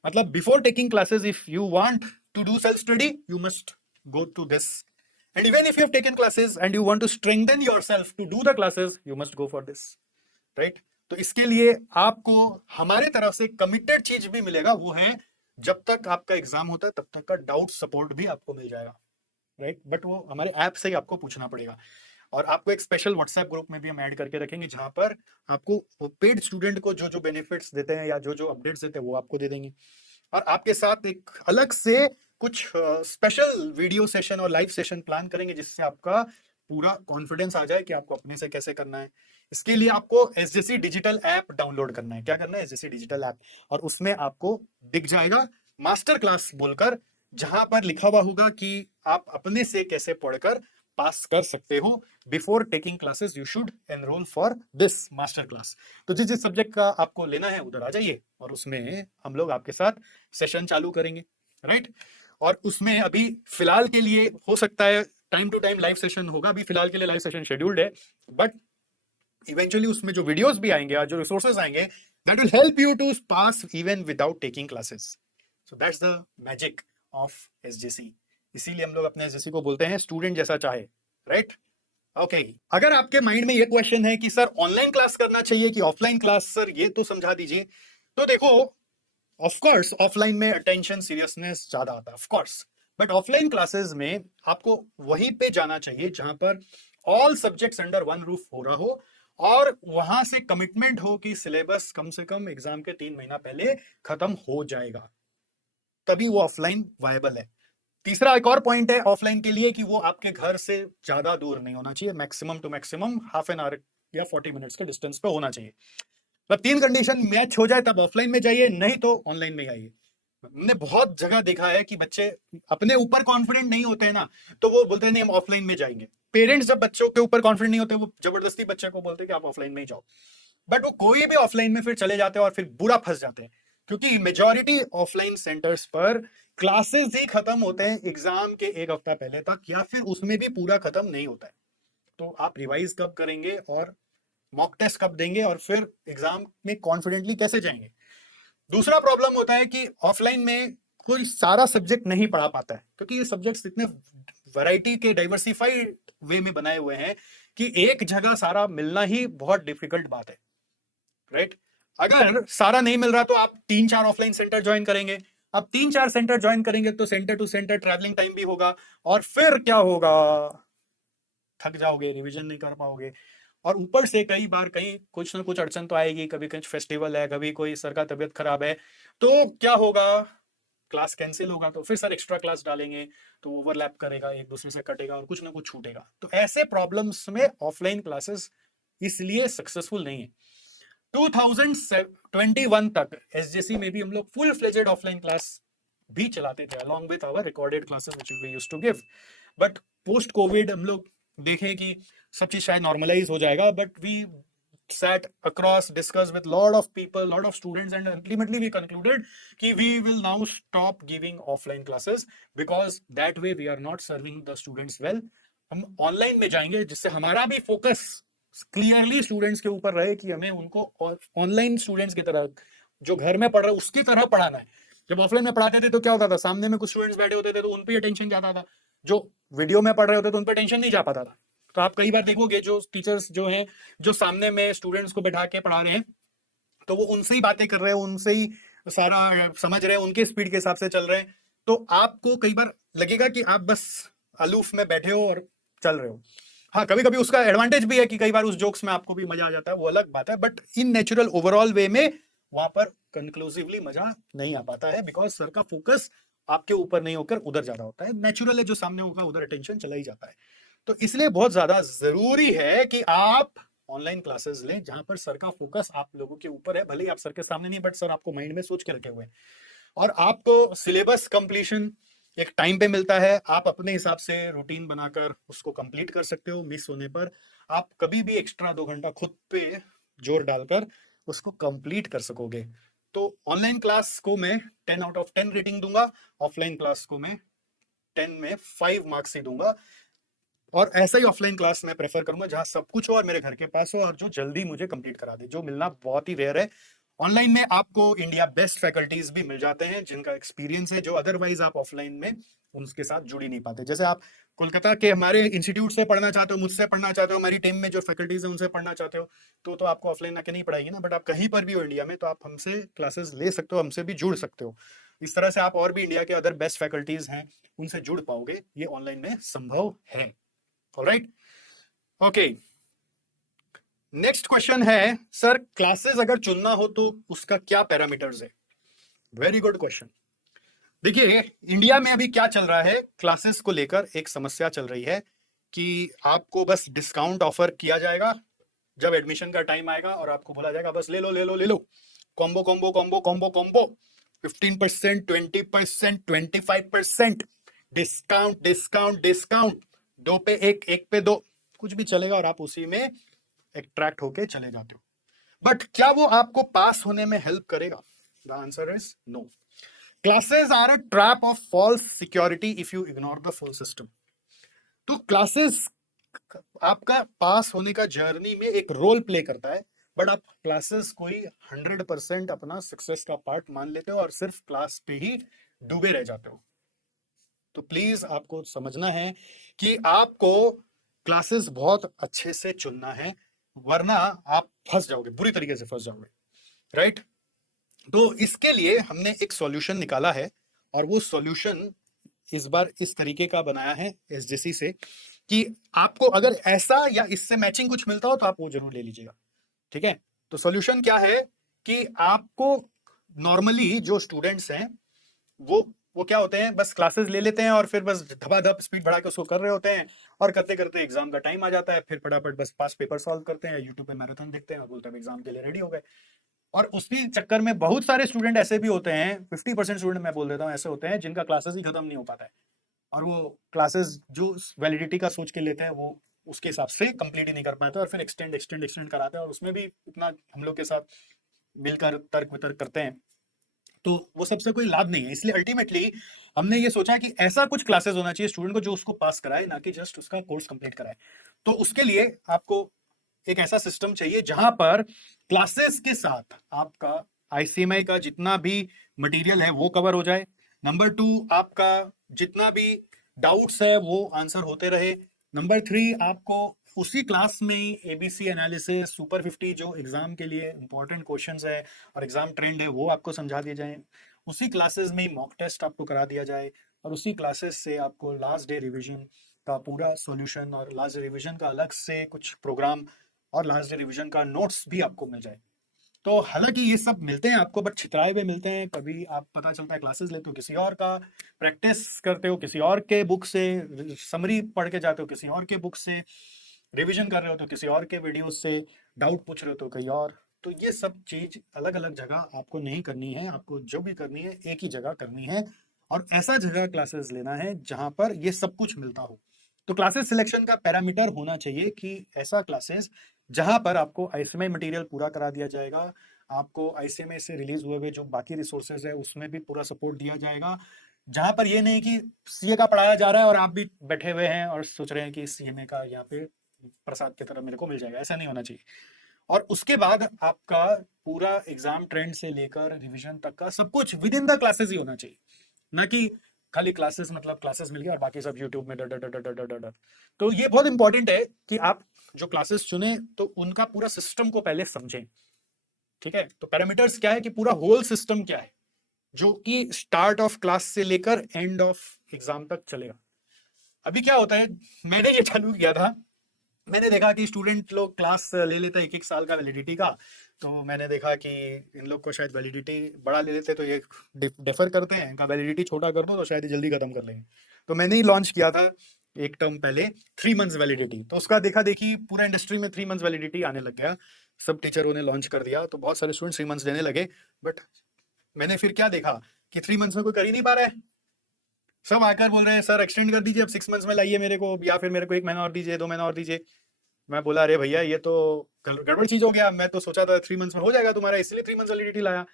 मतलब before taking classes, if you want to do self study, you must go to this. And even if you have taken classes and you want to strengthen yourself to do the classes, you must go for this, right? तो इसके लिए आपको हमारे तरफ से committed चीज भी मिलेगा, वो है जब तक आपका एग्जाम होता है तब तक का डाउट सपोर्ट भी आपको मिल जाएगा, राइट? बट वो हमारे ऐप से ही आपको पूछना पड़ेगा। और आपको एक स्पेशल व्हाट्सएप ग्रुप में भी हम ऐड करके रखेंगे, जहां पर आपको पेड स्टूडेंट को जो जो बेनिफिट्स देते हैं या जो जो अपडेट्स देते हैं वो आपको दे देंगे। और आपके साथ एक अलग से कुछ स्पेशल वीडियो सेशन और लाइव सेशन प्लान करेंगे, जिससे आपका पूरा कॉन्फिडेंस आ जाए कि आपको अपने से कैसे करना है। इसके लिए आपको एसजीसी डिजिटल ऐप डाउनलोड करना है। क्या करना है? एसजीसी डिजिटल ऐप, और उसमें आपको दिख जाएगा मास्टर क्लास बोलकर, जहां पर लिखा हुआ होगा कि आप अपने से कैसे पढ़कर पास कर सकते हो। Before taking classes you should enrol for this master class. तो जिस जिस सब्जेक्ट का आपको लेना है उधर आ जाइए, और उसमें हम लोग आपके साथ सेशन चालू करेंगे, राइट? और उसमें अभी फिलहाल के लिए हो सकता है time to time live session होगा, अभी फिलहाल के लिए लाइव सेशन शेड्यूल्ड है, बट इवेंचुअली उसमें जो वीडियोस भी आएंगे और जो रिसोर्सेज आएंगे, that will help you to pass even without taking classes. So that's the magic of SGC. इसीलिए हम लोग अपने एसजीसी को बोलते हैं स्टूडेंट जैसा चाहे, राइट? ओके, अगर आपके माइंड में ये क्वेश्चन है कि सर ऑनलाइन क्लास करना चाहिए कि ऑफलाइन क्लास, सर ये तो समझा दीजिए। तो देखो, ऑफ कोर्स ऑफलाइन में अटेंशन सीरियसनेस ज्यादा आता है, of course, but offline classes में आपको वहीं पे जाना चाहिए जहां पर all subjects under one roof हो रहा हो, और वहां से कमिटमेंट हो कि सिलेबस कम से कम एग्जाम के 3 महीना पहले खत्म हो जाएगा, तभी वो ऑफलाइन वायबल है। तीसरा एक और पॉइंट है ऑफलाइन के लिए कि वो आपके घर से ज्यादा दूर नहीं होना चाहिए, maximum to maximum half an hour या 40 मिनट्स के डिस्टेंस पे होना चाहिए। मतलब 3 कंडीशन मैच हो जाए तब ऑफलाइन में जाइए, नहीं तो ऑनलाइन में आइए। हमने बहुत जगह देखा है कि बच्चे अपने ऊपर कॉन्फिडेंट नहीं होते हैं ना, तो वो बोलते हैं नहीं हम ऑफलाइन में जाएंगे। पेरेंट्स जब बच्चों के ऊपर कॉन्फिडेंट नहीं होते, वो जबरदस्ती बच्चे को बोलते हैं कि आप ऑफलाइन में ही जाओ, बट वो कोई भी ऑफलाइन में फिर चले जाते हैं और फिर बुरा फंस जाते हैं, क्योंकि मेजॉरिटी ऑफलाइन सेंटर्स पर क्लासेस ही खत्म होते हैं एग्जाम के 1 हफ्ता पहले तक, या फिर उसमें भी पूरा खत्म नहीं होता है। तो आप रिवाइज कब करेंगे और मॉक टेस्ट कब देंगे, और फिर एग्जाम में कॉन्फिडेंटली कैसे जाएंगे? दूसरा प्रॉब्लम होता है कि ऑफलाइन में कोई सारा सब्जेक्ट नहीं पढ़ा पाता है, क्योंकि ये सब्जेक्ट्स इतने वैरायटी के डाइवर्सिफाइड वे में बनाए हुए हैं कि एक जगह सारा मिलना ही बहुत डिफिकल्ट बात है, राइट? अगर सारा नहीं मिल रहा तो आप 3-4 ऑफलाइन सेंटर ज्वाइन करेंगे। आप 3-4 सेंटर ज्वाइन करेंगे तो centre to centre travelling time भी होगा, और फिर क्या होगा? थक जाओगे, रिवीजन नहीं कर पाओगे, और ऊपर से कई बार कहीं कुछ ना कुछ अड़चन तो आएगी, कभी कुछ फेस्टिवल है, कभी कोई सर का तबीयत खराब है, तो क्या होगा? क्लास कैंसिल होगा, तो फिर सर एक्स्ट्रा क्लास डालेंगे, तो ओवरलैप करेगा, एक दूसरे से कटेगा और कुछ ना कुछ छूटेगा। तो ऐसे प्रॉब्लम्स में ऑफलाइन क्लासेस इसलिए सक्सेसफुल नहीं है। 2021 तक एसजेसी में भी हम लोग फुल फ्लेजेड ऑफलाइन क्लास भी चलाते थे along with our recorded classes which we used to give, but post covid हम लोग देखें कि सब चीज शायद नॉर्मलाइज हो जाएगा, but we sat across, discussed with lot of people, lot of students, and ultimately we concluded कि we will now stop giving offline classes because that way we are not serving the students well. हम online में जाएंगे जिससे हमारा भी focus clearly students के ऊपर रहे कि हमें उनको ऑनलाइन स्टूडेंट्स की तरह, जो घर में पढ़ रहे उसकी तरह पढ़ाना है। जब ऑफलाइन में पढ़ाते थे तो क्या होता था, सामने में कुछ स्टूडेंट्स बैठे होते थे तो उन पर अटेंशन जाता था, जो वीडियो में पढ़ रहे होते थे उन पर अटेंशन नहीं जा पाता था। तो आप कई बार देखोगे जो टीचर्स जो हैं, जो सामने में स्टूडेंट्स को बैठा के पढ़ा रहे हैं, तो वो उनसे ही बातें कर रहे हैं, उनसे ही सारा समझ रहे हैं, उनके स्पीड के हिसाब से चल रहे हैं। तो आपको कई बार लगेगा कि आप बस अलूफ में बैठे हो और चल रहे हो। हाँ, कभी कभी उसका एडवांटेज भी है कि कई बार उस जोक्स में आपको भी मजा आ जाता है, वो अलग बात है, बट इन नेचुरल ओवरऑल वे में वहां पर कंक्लूसिवली मजा नहीं आ पाता है, बिकॉज सर का फोकस आपके ऊपर नहीं होकर उधर ज्यादा होता है। नेचुरल है, जो सामने होगा उधर अटेंशन चला ही जाता है। तो इसलिए बहुत ज्यादा जरूरी है कि आप ऑनलाइन क्लासेस लें जहां पर सर का फोकस आप लोगों के ऊपर है, भले ही आप सर के सामने नहीं, बट सर आपको माइंड में सोच के रखे हुए हैं। और आपको सिलेबस कंप्लीशन एक टाइम पे मिलता है, आप अपने हिसाब से रूटीन बनाकर उसको कंप्लीट कर सकते हो। मिस होने पर आप कभी भी एक्स्ट्रा 2 घंटा खुद पे जोर डालकर उसको कंप्लीट कर सकोगे। तो ऑनलाइन क्लास को मैं 10 आउट ऑफ 10 रेटिंग दूंगा, ऑफलाइन क्लास को मैं 10 में 5 मार्क्स ही दूंगा। और ऐसा ही ऑफलाइन क्लास मैं प्रेफर करूंगा जहां सब कुछ हो और मेरे घर के पास हो और जो जल्दी मुझे कंप्लीट करा दे, जो मिलना बहुत ही रेयर है। ऑनलाइन में आपको इंडिया बेस्ट फैकल्टीज भी मिल जाते हैं जिनका एक्सपीरियंस है, जो अदरवाइज आप ऑफलाइन में उनके साथ जुड़ ही नहीं पाते। जैसे आप कोलकाता के हमारे इंस्टीट्यूट से पढ़ना चाहते हो, मुझसे पढ़ना चाहते हो, हमारी टीम में जो फैकल्टीज है उनसे पढ़ना चाहते हो, तो आपको ऑफलाइन आके नहीं पढ़ाएगी ना। बट आप कहीं पर भी हो इंडिया में तो आप हमसे क्लासेस ले सकते हो, हमसे भी जुड़ सकते हो। इस तरह से आप और भी इंडिया के अदर बेस्ट फैकल्टीज हैं उनसे जुड़ पाओगे, ये ऑनलाइन में संभव है। Alright, okay. नेक्स्ट क्वेश्चन है, सर क्लासेस अगर चुनना हो तो उसका क्या पैरामीटर्स है? Very good question. देखिए, इंडिया में अभी क्या चल रहा है, क्लासेस को लेकर एक समस्या चल रही है कि आपको बस डिस्काउंट ऑफर किया जाएगा जब एडमिशन का टाइम आएगा, और आपको बोला जाएगा बस ले लो ले लो ले लो, combo combo combo combo combo, 15%, 20%, 25% discount discount discount, 2 pay 1, 1 पे 2, कुछ भी चलेगा और आप उसी में अट्रैक्ट होके चले जाते हो। बट क्या वो आपको पास होने में हेल्प करेगा? The answer is no. Classes are a trap of false security if you ignore the full system. तो क्लासेस आपका पास होने का जर्नी में एक रोल प्ले करता है, बट आप क्लासेस को ही 100% अपना सक्सेस का पार्ट मान लेते हो और सिर्फ क्लास पे ही डूबे रह जाते हो। तो प्लीज आपको समझना है कि आपको क्लासेस बहुत अच्छे से चुनना है, वरना आप फंस जाओगे, बुरी तरीके से फंस जाओगे। राइट? तो इसके लिए हमने एक सॉल्यूशन निकाला है, और वो सॉल्यूशन इस बार इस तरीके का बनाया है एसजेसी से कि आपको अगर ऐसा या इससे मैचिंग कुछ मिलता हो तो आप वो जरूर ले लीजिएगा। ठीक है? तो सॉल्यूशन क्या है कि आपको नॉर्मली जो स्टूडेंट्स हैं वो क्या होते हैं, बस क्लासेस ले लेते हैं और फिर बस धबाधप स्पीड बढ़ा के उसको कर रहे होते हैं, और करते करते एग्जाम का टाइम आ जाता है, फिर फटाफट बस पास पेपर सॉल्व करते हैं, यूट्यूब पे मैराथन देखते हैं और बोलते हैं एग्जाम के लिए रेडी हो गए। और उसी चक्कर में बहुत सारे स्टूडेंट ऐसे भी होते हैं, 50% स्टूडेंट मैं बोल देता हूँ ऐसे होते हैं जिनका क्लासेस ही खत्म नहीं हो पाता है, और वो क्लासेस जो वैलिडिटी का सोच के लेते हैं वो उसके हिसाब से कंप्लीट ही नहीं कर पाते, और फिर एक्सटेंड एक्सटेंड एक्सटेंड कराते हैं, और उसमें भी इतना हम लोग के साथ मिलकर तर्क वितर्क करते हैं, तो वो सबसे कोई लाभ नहीं है। इसलिए अल्टीमेटली हमने ये सोचा कि ऐसा कुछ क्लासेस होना चाहिए स्टूडेंट को जो उसको पास कराए, ना कि जस्ट उसका कोर्स कंप्लीट कराए। तो उसके लिए आपको एक ऐसा सिस्टम चाहिए जहां पर क्लासेस के साथ आपका आईसीएमआई का जितना भी मटेरियल है वो कवर हो जाए। नंबर 2, आपका जितना भी डाउट्स है वो आंसर होते रहे। नंबर 3, आपको उसी क्लास में एबीसी एनालिसिस, सुपर 50 जो एग्जाम के लिए इंपॉर्टेंट क्वेश्चंस है और एग्जाम ट्रेंड है वो आपको समझा दिए जाए। उसी क्लासेस में मॉक टेस्ट आपको करा दिया जाए, और उसी क्लासेस से आपको लास्ट डे रिवीजन का पूरा सॉल्यूशन और लास्ट डे रिवीजन का अलग से कुछ प्रोग्राम और लास्ट डे रिवीजन का नोट्स भी आपको मिल जाए। तो हालांकि ये सब मिलते हैं आपको, बट छितराए हुए मिलते हैं। कभी आप पता चलता है क्लासेस लेते हो किसी और का, प्रैक्टिस करते हो किसी और के बुक से, समरी पढ़ के जाते हो किसी और के बुक से, रिवीजन कर रहे हो तो किसी और के वीडियो से, डाउट पूछ रहे हो तो कहीं और। तो ये सब चीज अलग अलग जगह आपको नहीं करनी है, आपको जो भी करनी है एक ही जगह करनी है, और ऐसा जगह क्लासेस लेना है जहां पर ये सब कुछ मिलता हो। तो क्लासेस सिलेक्शन का पैरामीटर होना चाहिए कि ऐसा क्लासेस जहां पर आपको आईसीएमआई मटेरियल पूरा करा दिया जाएगा, आपको आईसीएमआई से रिलीज हुए हुए जो बाकी रिसोर्सेज है उसमें भी पूरा सपोर्ट दिया जाएगा, जहां पर ये नहीं कि सीए का पढ़ाया जा रहा है और आप भी बैठे हुए हैं और सोच रहे हैं कि सीएमए का यहाँ पे प्रसाद की तरह मेरे को मिल जाएगा, ऐसा नहीं होना चाहिए। और उसके बाद आपका पूरा एग्जाम ट्रेंड से लेकर रिवीजन तक का सब कुछ विद इन द क्लासेस ही होना चाहिए, ना कि खाली क्लासेस मतलब क्लासेस मिल गया और बाकी सब यूट्यूब में डर डर डर डर डर डर डर। तो ये बहुत इंपॉर्टेंट है कि आप जो क्लासेस चुने तो उनका पूरा सिस्टम को पहले समझें। ठीक है? तो पैरामीटर्स क्या है कि पूरा होल सिस्टम क्या है जो कि स्टार्ट ऑफ क्लास से लेकर एंड ऑफ एग्जाम तक चलेगा। अभी क्या होता है, मैंने ये चालू किया था मैंने देखा कि स्टूडेंट लोग क्लास ले लेते हैं 1-1 साल का वैलिडिटी का। तो मैंने देखा कि इन लोग को शायद वैलिडिटी बड़ा ले लेते, तो ये डेफर करते हैं, इनका वैलिडिटी छोटा कर दो तो शायद ये जल्दी खत्म कर लेंगे। तो मैंने ही लॉन्च किया था एक टर्म पहले 3 मंथ्स वैलिडिटी, तो उसका देखा देखी पूरा इंडस्ट्री में 3 मंथ्स वैलिडिटी आने लग गया। सब टीचरों ने लॉन्च कर दिया, तो बहुत सारे स्टूडेंट 3 मंथ्स देने लगे। बट मैंने फिर क्या देखा कि 3 मंथ्स में कोई कर ही नहीं पा रहा है। सब आकर बोल रहे हैं सर एक्सटेंड कर दीजिए, अब 6 मंथ्स में लाइए मेरे को, या फिर मेरे को 1 महीना और दीजिए, 2 महीना और दीजिए। मैं बोला अरे भैया ये तो गड़बड़ चीज हो गया, मैं तो सोचा था 3 मंथ्स में हो जाएगा तुम्हारा, इसलिए 3 मंथ्स वैलिडिटी लाया।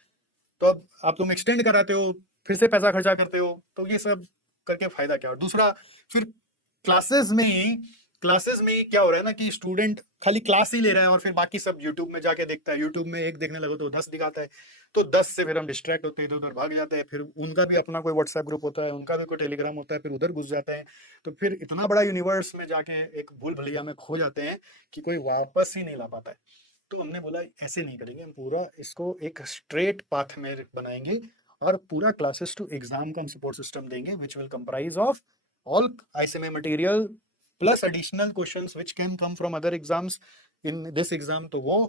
तो अब तुम एक्सटेंड कराते हो, फिर से पैसा खर्चा करते हो, तो ये सब करके फायदा क्या। और दूसरा फिर क्लासेस में ही क्या हो रहा है ना कि स्टूडेंट खाली क्लास ही ले रहा है और फिर बाकी सब यूट्यूब में जाके देखता है। यूट्यूब में एक देखने लगो तो 10 दिखाता है, तो 10 से फिर हम डिस्ट्रैक्ट होते हैं, इधर उधर भाग जाते हैं। फिर उनका भी अपना कोई व्हाट्सएप ग्रुप होता है, उनका भी कोई टेलीग्राम होता है, फिर उधर घुस जाते हैं। तो फिर इतना बड़ा यूनिवर्स में जाके एक भूल भुलैया में खो जाते हैं कि कोई वापस ही नहीं ला पाता है। तो हमने बोला ऐसे नहीं करेंगे, हम पूरा इसको एक स्ट्रेट पाथ में बनाएंगे और पूरा क्लासेस टू एग्जाम का हम सपोर्ट सिस्टम देंगे, which will comprise of all ICMA material plus additional questions which can come from other exams in this exam, तो वो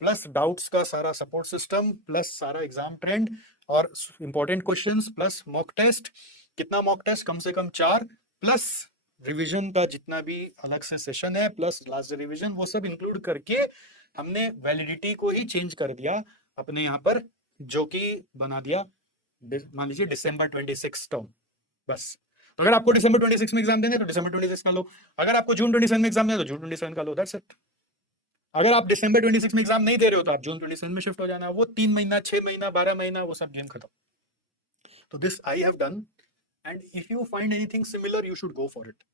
प्लस डाउट्स का सारा सपोर्ट सिस्टम प्लस सारा एग्जाम ट्रेंड और important questions plus mock test. कितना mock test? कम से कम 4, प्लस रिवीजन का जितना भी अलग से सेशन है प्लस लास्ट रिवीजन, वो सब इंक्लूड करके हमने वैलिडिटी को ही चेंज कर दिया अपने यहाँ पर, जो कि बना दिया मान लीजिए December 26 टर्म। बस, तो अगर आपको December 26 में एग्जाम देने तो December 26 का लो, अगर आपको June 27 में एग्जाम देना तो June 27 का लो, दैट्स इट। अगर आप December 26 में एग्जाम नहीं दे रहे हो तो आप June 27 में शिफ्ट हो जाना। वो 3 महीना, 6 महीना, 12 महीना, वो सब गेम खत्म। तो this I have done, and if you find anything similar you should go for it.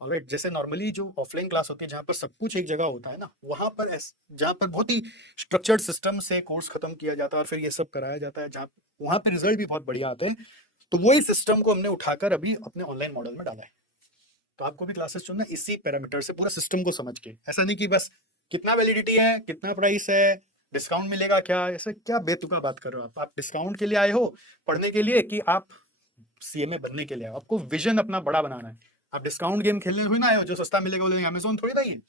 Alright, जैसे नॉर्मली जो ऑफलाइन क्लास होती है जहाँ पर सब कुछ एक जगह होता है ना, वहां पर जहाँ पर बहुत ही स्ट्रक्चर्ड सिस्टम से कोर्स खत्म किया जाता है और फिर ये सब कराया जाता है, जहाँ वहां पे रिजल्ट भी बहुत बढ़िया आते हैं। तो वही सिस्टम को हमने उठाकर अभी अपने ऑनलाइन मॉडल में डाला है। तो आपको भी क्लासेस चुनना इसी पैरामीटर से, पूरा सिस्टम को समझ के। ऐसा नहीं कि बस कितना वैलिडिटी है, कितना प्राइस है, डिस्काउंट मिलेगा क्या, ऐसे क्या बेतुका बात कर रहे हो आप डिस्काउंट के लिए आए हो पढ़ने के लिए कि आप CMA बनने के लिए आए हो? आपको विजन अपना बड़ा बनाना है। आप डिस्काउंट गेम खेलने हुए ना आए हो जो सस्ता मिलेगा बोले अमेजोन थोड़ी ना ही है।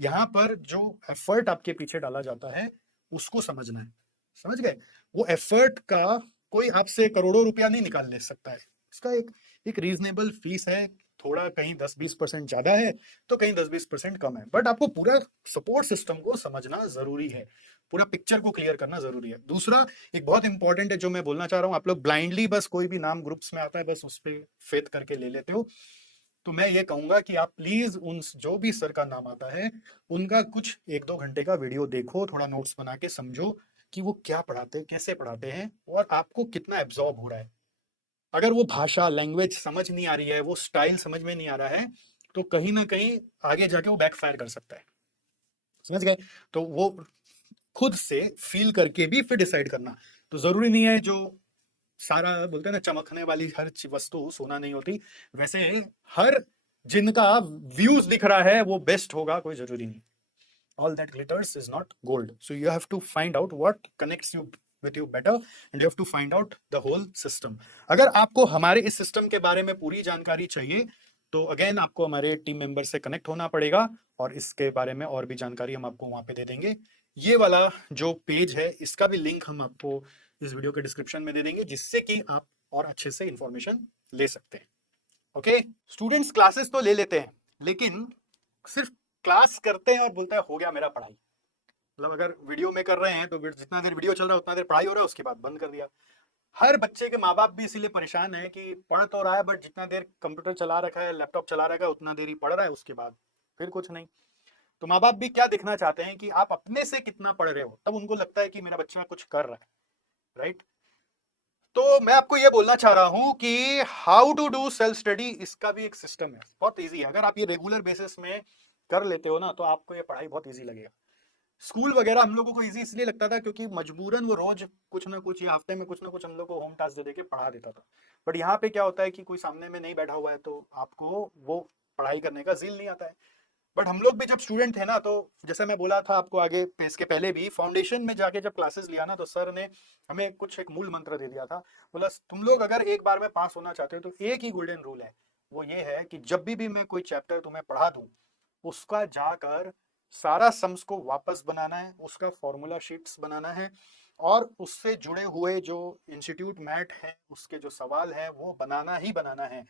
यहाँ पर जो एफर्ट आपके पीछे डाला जाता है उसको समझना है, समझ गए? वो एफर्ट का कोई आपसे करोड़ों रुपया नहीं निकाल ले सकता है। इसका एक रीजनेबल फीस है, थोड़ा कहीं 10-20% ज्यादा है तो कहीं 10-20% कम है, बट आपको पूरा सपोर्ट सिस्टम को समझना जरूरी है, पूरा पिक्चर को क्लियर करना जरूरी है। दूसरा एक बहुत इंपॉर्टेंट है जो मैं बोलना चाह रहा हूँ, आप लोग ब्लाइंडली बस कोई भी नाम ग्रुप्स में आता है बस उस पर फेथ करके ले लेते हो। तो मैं ये कहूंगा कि आप प्लीज उन जो भी सर का नाम आता है उनका कुछ 1-2 घंटे का वीडियो देखो, थोड़ा नोट्स बना के समझो कि वो क्या पढ़ाते हैं, कैसे पढ़ाते हैं और आपको कितना एब्जॉर्ब हो रहा है। अगर वो भाषा लैंग्वेज समझ नहीं आ रही है, वो स्टाइल समझ में नहीं आ रहा है, तो कहीं ना कहीं आगे जाके वो बैकफायर कर सकता है, समझ गए? तो वो खुद से फील करके भी फिर डिसाइड करना। तो जरूरी नहीं है जो सारा बोलते हैं ना चमकने वाली हर वस्तु सोना नहीं होती, वैसे हर जिनका व्यूज दिख रहा है वो बेस्ट होगा, कोई जरूरी नहीं। all that glitters is not gold, so you have to find out what connects you with you better and you have to find out the whole system। अगर आपको हमारे इस सिस्टम के बारे में पूरी जानकारी चाहिए तो अगेन आपको हमारे टीम मेंबर से कनेक्ट होना पड़ेगा और इसके बारे में और भी जानकारी हम आपको वहां पे दे देंगे। ये वाला जो पेज है इसका भी लिंक हम आपको इस वीडियो के डिस्क्रिप्शन में दे देंगे, जिससे कि आप और अच्छे से इंफॉर्मेशन ले सकते हैं। ओके, स्टूडेंट्स क्लासेस तो ले लेते हैं लेकिन सिर्फ क्लास करते हैं और बोलते हैं हो गया मेरा पढ़ाई। मतलब अगर वीडियो में कर रहे हैं तो जितना देर वीडियो चल रहा है उतना देर पढ़ाई हो रहा है, उसके बाद बंद कर दिया। हर बच्चे के माँ बाप भी इसीलिए परेशान है कि पढ़ तो रहा है बट जितना देर कंप्यूटर चला रखा है, लैपटॉप चला रखा है, उतना देर ही पढ़ रहा है, उसके बाद फिर कुछ नहीं। तो माँ बाप भी क्या दिखना चाहते हैं कि आप अपने से कितना पढ़ रहे हो, तब उनको लगता है कि मेरा बच्चा कुछ कर रहा है, राइट? तो मैं आपको ये बोलना चाह रहा हूं कि how to do self study, इसका भी एक सिस्टम है, बहुत इजी है। अगर आप ये रेगुलर बेसिस में कर लेते हो ना तो आपको ये पढ़ाई बहुत इजी लगेगा। स्कूल वगैरह हम लोगों को इजी इसलिए लगता था क्योंकि मजबूरन वो रोज कुछ ना कुछ या हफ्ते में कुछ ना कुछ हम लोग को होम टास्क दे देके पढ़ा देता था। बट यहाँ पे क्या होता है कि कोई सामने में नहीं बैठा हुआ है तो आपको वो पढ़ाई करने का जील नहीं आता है। बट हम लोग भी जब स्टूडेंट थे ना, तो जैसे मैं बोला था आपको आगे इसके पहले भी, फाउंडेशन में जाके जब क्लासेस लिया ना तो सर ने हमें कुछ एक मूल मंत्र दे दिया था। बोला तुम लोग अगर एक बार में पास होना चाहते हो तो एक ही गोल्डन रूल है, वो ये है कि जब भी मैं कोई चैप्टर तुम्हें पढ़ा दूं उसका जाकर सारा सम्स को वापस बनाना है, उसका फॉर्मूला शीट्स बनाना है, और उससे जुड़े हुए जो इंस्टीट्यूट मैट है उसके जो सवाल है वो बनाना ही बनाना है।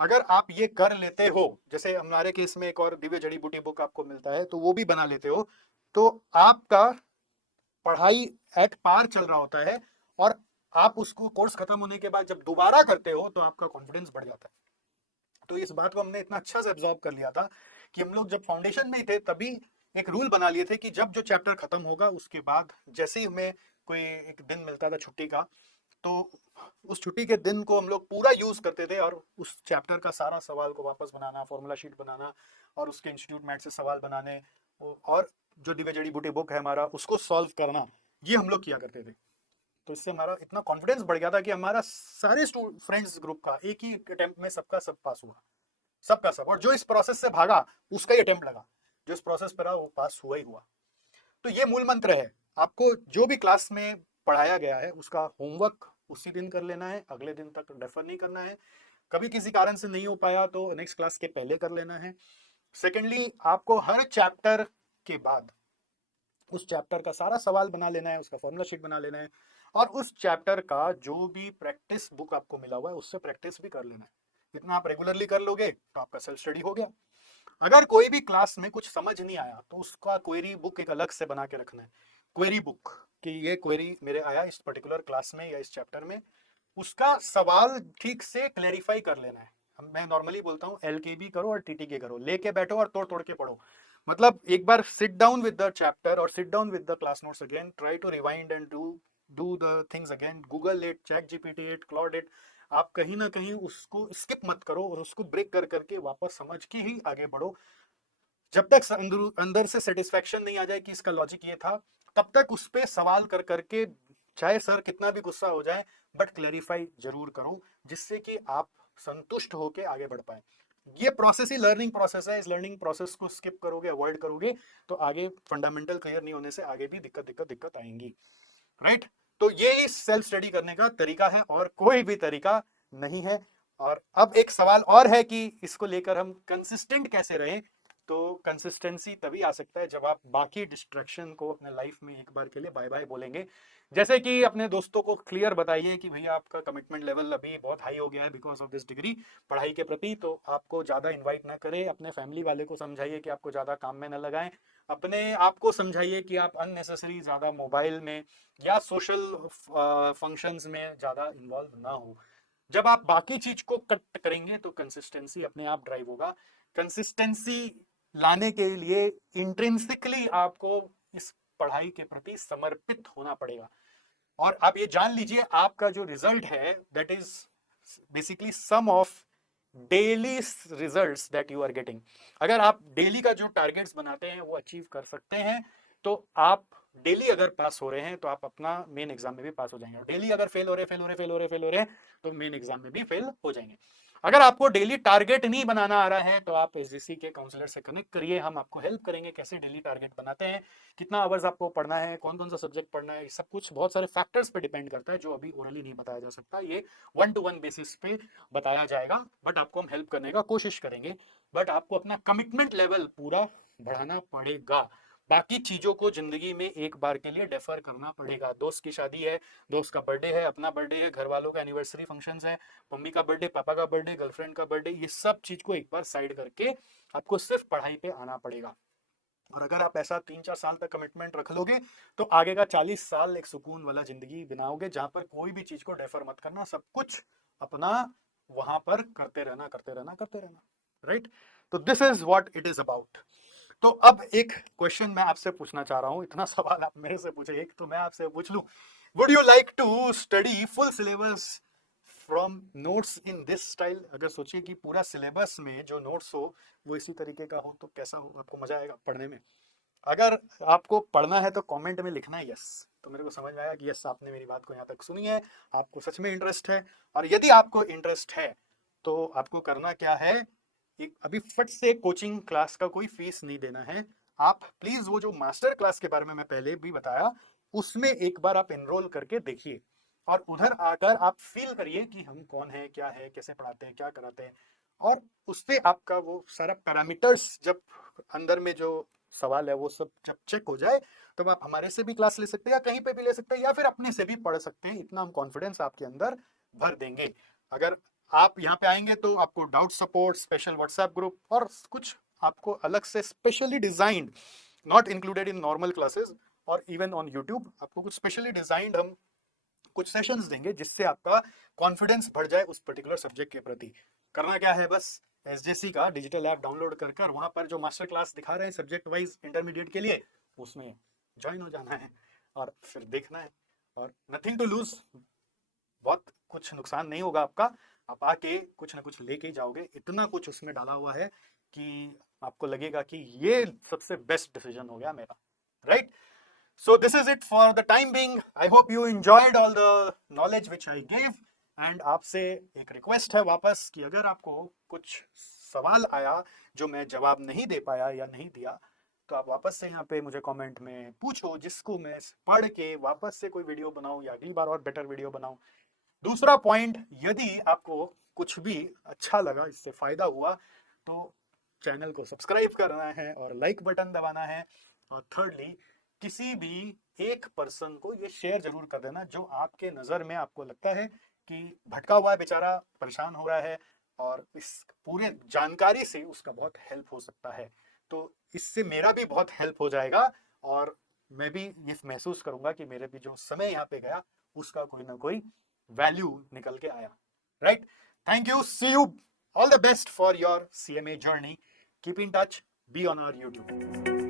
अगर आप ये कर लेते हो, जैसे हमारे केस में एक और दिव्य जड़ी बूटी बुक आपको मिलता है तो वो भी बना लेते हो, तो आपका पढ़ाई एट पार चल रहा होता है। और आप उसको कोर्स खत्म होने के बाद जब दोबारा करते हो तो आपका कॉन्फिडेंस बढ़ जाता है। तो इस बात को हमने इतना अच्छा से एब्जॉर्ब कर लिया था कि हम लोग जब फाउंडेशन में ही थे तभी एक रूल बना लिए थे कि जब जो चैप्टर खत्म होगा उसके बाद जैसे ही हमें कोई एक दिन मिलता था छुट्टी का, तो उस छुट्टी के दिन को हम लोग पूरा यूज करते थे और उस चैप्टर का सारा सवाल को वापस बनाना, फॉर्मूला शीट बनाना और उसके इंस्टीट्यूट मैट से सवाल बनाने, और जो दिव्य जड़ी बूटी बुक है हमारा उसको सॉल्व करना, ये हम लोग किया करते थे। तो इससे हमारा इतना कॉन्फिडेंस बढ़ गया था कि हमारा सारे फ्रेंड्स ग्रुप का एक ही अटेम्प्ट में सबका सब पास हुआ, सबका सब। और जो इस प्रोसेस से भागा उसका ही अटेम्प्ट लगा, जो इस प्रोसेस पर रहा वो पास हुआ ही हुआ। तो ये मूल मंत्र है, आपको जो भी क्लास में पढ़ाया गया है उसका होमवर्क उसी दिन कर लेना है, अगले दिन तक डेफर नहीं करना है। कभी किसी कारण से नहीं हो पाया तो नेक्स्ट क्लास के पहले कर लेना है। सेकेंडली, आपको हर चैप्टर के बाद उस चैप्टर का सारा सवाल बना लेना है, उसका फॉर्मूला शीट बना लेना है, और उस चैप्टर का जो भी प्रैक्टिस बुक आपको मिला हुआ है उससे प्रैक्टिस भी कर लेना है। इतना आप रेगुलरली कर लोगे तो आपका सेल्फ स्टडी हो गया। अगर कोई भी क्लास में कुछ समझ नहीं आया तो उसका क्वेरी बुक एक अलग से बना के रखना है, क्वेरी बुक, कि ये क्वेरी मेरे आया इस पर्टिकुलर क्लास में या इस चैप्टर में, उसका सवाल ठीक से क्लैरिफाई कर लेना है। मैं नॉर्मली बोलता हूँ एलकेबी करो और टीटीके करो, लेके बैठो और तोड़ तोड़ के पढ़ो। मतलब एक बार sit down with the chapter और sit down with the class notes again, try to rewind and do the things again, Google it, ChatGPT it, Claude it. आप कहीं ना कहीं उसको स्किप मत करो और उसको ब्रेक कर करके वापस समझ के ही आगे बढ़ो। जब तक अंदर से सेटिस्फेक्शन नहीं आ जाए कि इसका लॉजिक ये था, तब तक उस पर सवाल कर करके, चाहे सर कितना भी गुस्सा हो जाए, बट क्लैरिफाई जरूर करो, जिससे कि आप संतुष्ट होकर आगे बढ़ पाए। ये प्रोसेस ही लर्निंग प्रोसेस है। इस लर्निंग प्रोसेस को स्किप करोगे, अवॉइड करोगे, तो आगे फंडामेंटल क्लियर नहीं होने से आगे भी दिक्कत दिक्कत दिक्कत आएंगी, राइट। तो ये ही सेल्फ स्टडी करने का तरीका है और कोई भी तरीका नहीं है। और अब एक सवाल और है कि इसको लेकर हम कंसिस्टेंट कैसे रहें। तो कंसिस्टेंसी तभी आ सकता है जब आप बाकी डिस्ट्रैक्शन को अपने लाइफ में एक बार के लिए बाय बाय बोलेंगे। जैसे कि अपने दोस्तों को क्लियर बताइए कि भैया आपका कमिटमेंट लेवल अभी बहुत हाई हो गया है बिकॉज ऑफ दिस डिग्री पढ़ाई के प्रति, तो आपको ज़्यादा इन्वाइट ना करें। अपने फैमिली वाले को समझाइए कि आपको ज़्यादा काम में न लगाएं। अपने आप को समझाइए कि आप अननेसेसरी ज़्यादा मोबाइल में या सोशल फंक्शंस में ज़्यादा इन्वॉल्व ना हो। जब आप बाकी चीज को कट करेंगे तो कंसिस्टेंसी अपने आप ड्राइव होगा। कंसिस्टेंसी लाने के लिए इंट्रिंसिकली आपको इस पढ़ाई के प्रति समर्पित होना पड़ेगा। और आप ये जान लीजिए आपका जो रिजल्ट है that is basically sum of daily results that you are getting. अगर आप डेली का जो टारगेट्स बनाते हैं वो अचीव कर सकते हैं तो आप डेली अगर पास हो रहे हैं तो आप अपना मेन एग्जाम में भी पास हो जाएंगे। डेली अगर फेल हो रहे फेल हो रहे तो मेन एग्जाम में भी फेल हो जाएंगे। अगर आपको डेली टारगेट नहीं बनाना आ रहा है तो आप एसजीसी के काउंसलर से कनेक्ट करिए, हम आपको हेल्प करेंगे कैसे डेली टारगेट बनाते हैं, कितना आवर्स आपको पढ़ना है, कौन कौन सा सब्जेक्ट पढ़ना है। सब कुछ बहुत सारे फैक्टर्स पे डिपेंड करता है जो अभी ओरली नहीं बताया जा सकता। ये 1-to-1 बेसिस पे बताया जाएगा, बट आपको हम हेल्प करने का कोशिश करेंगे। बट आपको अपना कमिटमेंट लेवल पूरा बढ़ाना पड़ेगा। बाकी चीजों को जिंदगी में एक बार के लिए डेफर करना पड़ेगा। दोस्त की शादी है, दोस्त का बर्थडे है, अपना बर्थडे है, घर वालों का एनिवर्सरी फंक्शंस है, मम्मी का बर्थडे, पापा का बर्थडे, गर्लफ्रेंड का बर्थडे, ये सब चीज को एक बार साइड करके आपको सिर्फ पढ़ाई पे आना पड़ेगा। और अगर आप ऐसा 3-4 साल तक कमिटमेंट रख लोगे तो आगे का 40 साल एक सुकून वाला जिंदगी बनाओगे जहां पर कोई भी चीज को डेफर मत करना, सब कुछ अपना वहां पर करते रहना करते रहना करते रहना, राइट। तो this is what it is about. तो अब एक क्वेश्चन मैं आपसे पूछना चाह रहा हूं, इतना सवाल आप मेरे से पूछे, एक तो मैं आपसे पूछ लूं, would you like to study full syllabus from notes in this style. अगर सोचिए कि पूरा सिलेबस में जो नोट्स हो वो इसी तरीके का हो तो कैसा हो, आपको मजा आएगा पढ़ने में। अगर आपको पढ़ना है तो कमेंट में लिखना है यस, तो मेरे को समझ में आया कि यस आपने मेरी बात को यहाँ तक सुनी है, आपको सच में इंटरेस्ट है। और यदि आपको इंटरेस्ट है तो आपको करना क्या है, एक अभी फट से कोचिंग क्लास का कोई फीस नहीं देना है। आप प्लीज वो जो मास्टर क्लास के बारे में मैं पहले भी बताया उसमें एक बार आप एनरोल करके देखिए और उधर आकर आप फील करिए कि हम कौन है, क्या है, कैसे पढ़ाते हैं, क्या कराते हैं। और उससे आपका वो सारा पैरामीटर्स जब अंदर में जो सवाल है वो सब जब चेक हो जाए तब आप हमारे से भी क्लास ले सकते हैं या कहीं पे भी ले सकते हैं या फिर अपने से भी पढ़ सकते हैं। इतना हम कॉन्फिडेंस आपके अंदर भर देंगे। अगर आप यहाँ पे आएंगे तो आपको doubt support, special WhatsApp group और कुछ आपको अलग से specially designed, not included in normal classes और इवन ऑन यूट्यूब, आपको कुछ स्पेशली डिजाइंड हम कुछ सेशंस देंगे जिससे आपका कॉन्फिडेंस बढ़ जाए उस पर्टिकुलर सब्जेक्ट के प्रति। करना क्या है, बस एसजेसी का डिजिटल ऐप डाउनलोड कर वहां पर जो मास्टर क्लास दिखा रहे हैं सब्जेक्ट वाइज इंटरमीडिएट के लिए, उसमें ज्वाइन हो जाना है और फिर देखना है। और नथिंग टू लूज, बहुत कुछ नुकसान नहीं होगा आपका। आप आके कुछ ना कुछ लेके जाओगे। इतना कुछ उसमें डाला हुआ है कि आपको लगेगा कि ये सबसे बेस्ट डिसीजन हो गया मेरा, right? So this is it for the time being. I hope you enjoyed all the knowledge which I gave. And आपसे एक रिक्वेस्ट है वापस कि अगर आपको कुछ सवाल आया जो मैं जवाब नहीं दे पाया या नहीं दिया तो आप वापस से यहाँ पे मुझे कमेंट में पूछो, जिसको मैं पढ़ के वापस से कोई वीडियो बनाऊं या अगली बार और बेटर वीडियो बनाऊं। दूसरा पॉइंट, यदि आपको कुछ भी अच्छा लगा, इससे फायदा हुआ, तो चैनल को सब्सक्राइब करना है और लाइक बटन दबाना है। और थर्डली, किसी भी एक पर्सन को ये शेयर जरूर कर देना जो आपके नज़र में आपको लगता है कि भटका हुआ है, बेचारा परेशान हो रहा है और इस पूरे जानकारी से उसका बहुत हेल्प हो सकता है। तो इससे मेरा भी बहुत हेल्प हो जाएगा और मैं भी ये महसूस करूंगा कि मेरे भी जो समय यहाँ पे गया उसका कोई ना कोई वैल्यू निकल के आया, right? Thank you, see you, all the best for your CMA journey, keep in touch, be on our YouTube.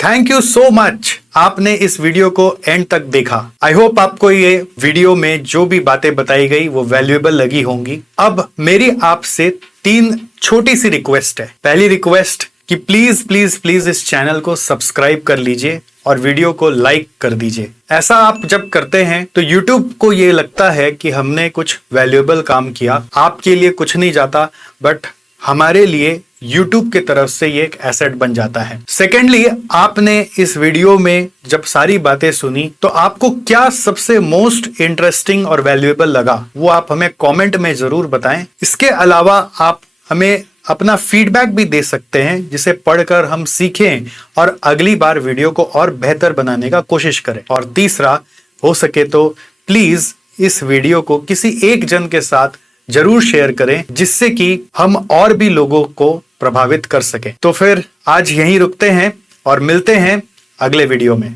Thank you so much, आपने इस वीडियो को एंड तक देखा। आई होप आपको ये वीडियो में जो भी बातें बताई गई वो वैल्यूएबल लगी होंगी। अब मेरी आपसे 3 छोटी सी रिक्वेस्ट है। पहली रिक्वेस्ट कि प्लीज प्लीज प्लीज इस चैनल को सब्सक्राइब कर लीजिए और वीडियो को लाइक कर दीजिए। ऐसा आप जब करते हैं तो YouTube को ये लगता है कि हमने कुछ वैल्यूएबल काम किया। आपके लिए कुछ नहीं जाता, बट हमारे लिए YouTube के तरफ से ये एक एसेट बन जाता है। सेकेंडली, आपने इस वीडियो में जब सारी बातें सुनी तो आपको क्या सबसे मोस्ट इंटरेस्टिंग और वैल्यूएबल लगा वो आप हमें कमेंट में जरूर बताएं। इसके अलावा आप हमें अपना फीडबैक भी दे सकते हैं जिसे पढ़कर हम सीखें और अगली बार वीडियो को और बेहतर बनाने का कोशिश करें। और तीसरा, हो सके तो प्लीज इस वीडियो को किसी एक जन के साथ जरूर शेयर करें जिससे कि हम और भी लोगों को प्रभावित कर सकें। तो फिर आज यहीं रुकते हैं और मिलते हैं अगले वीडियो में।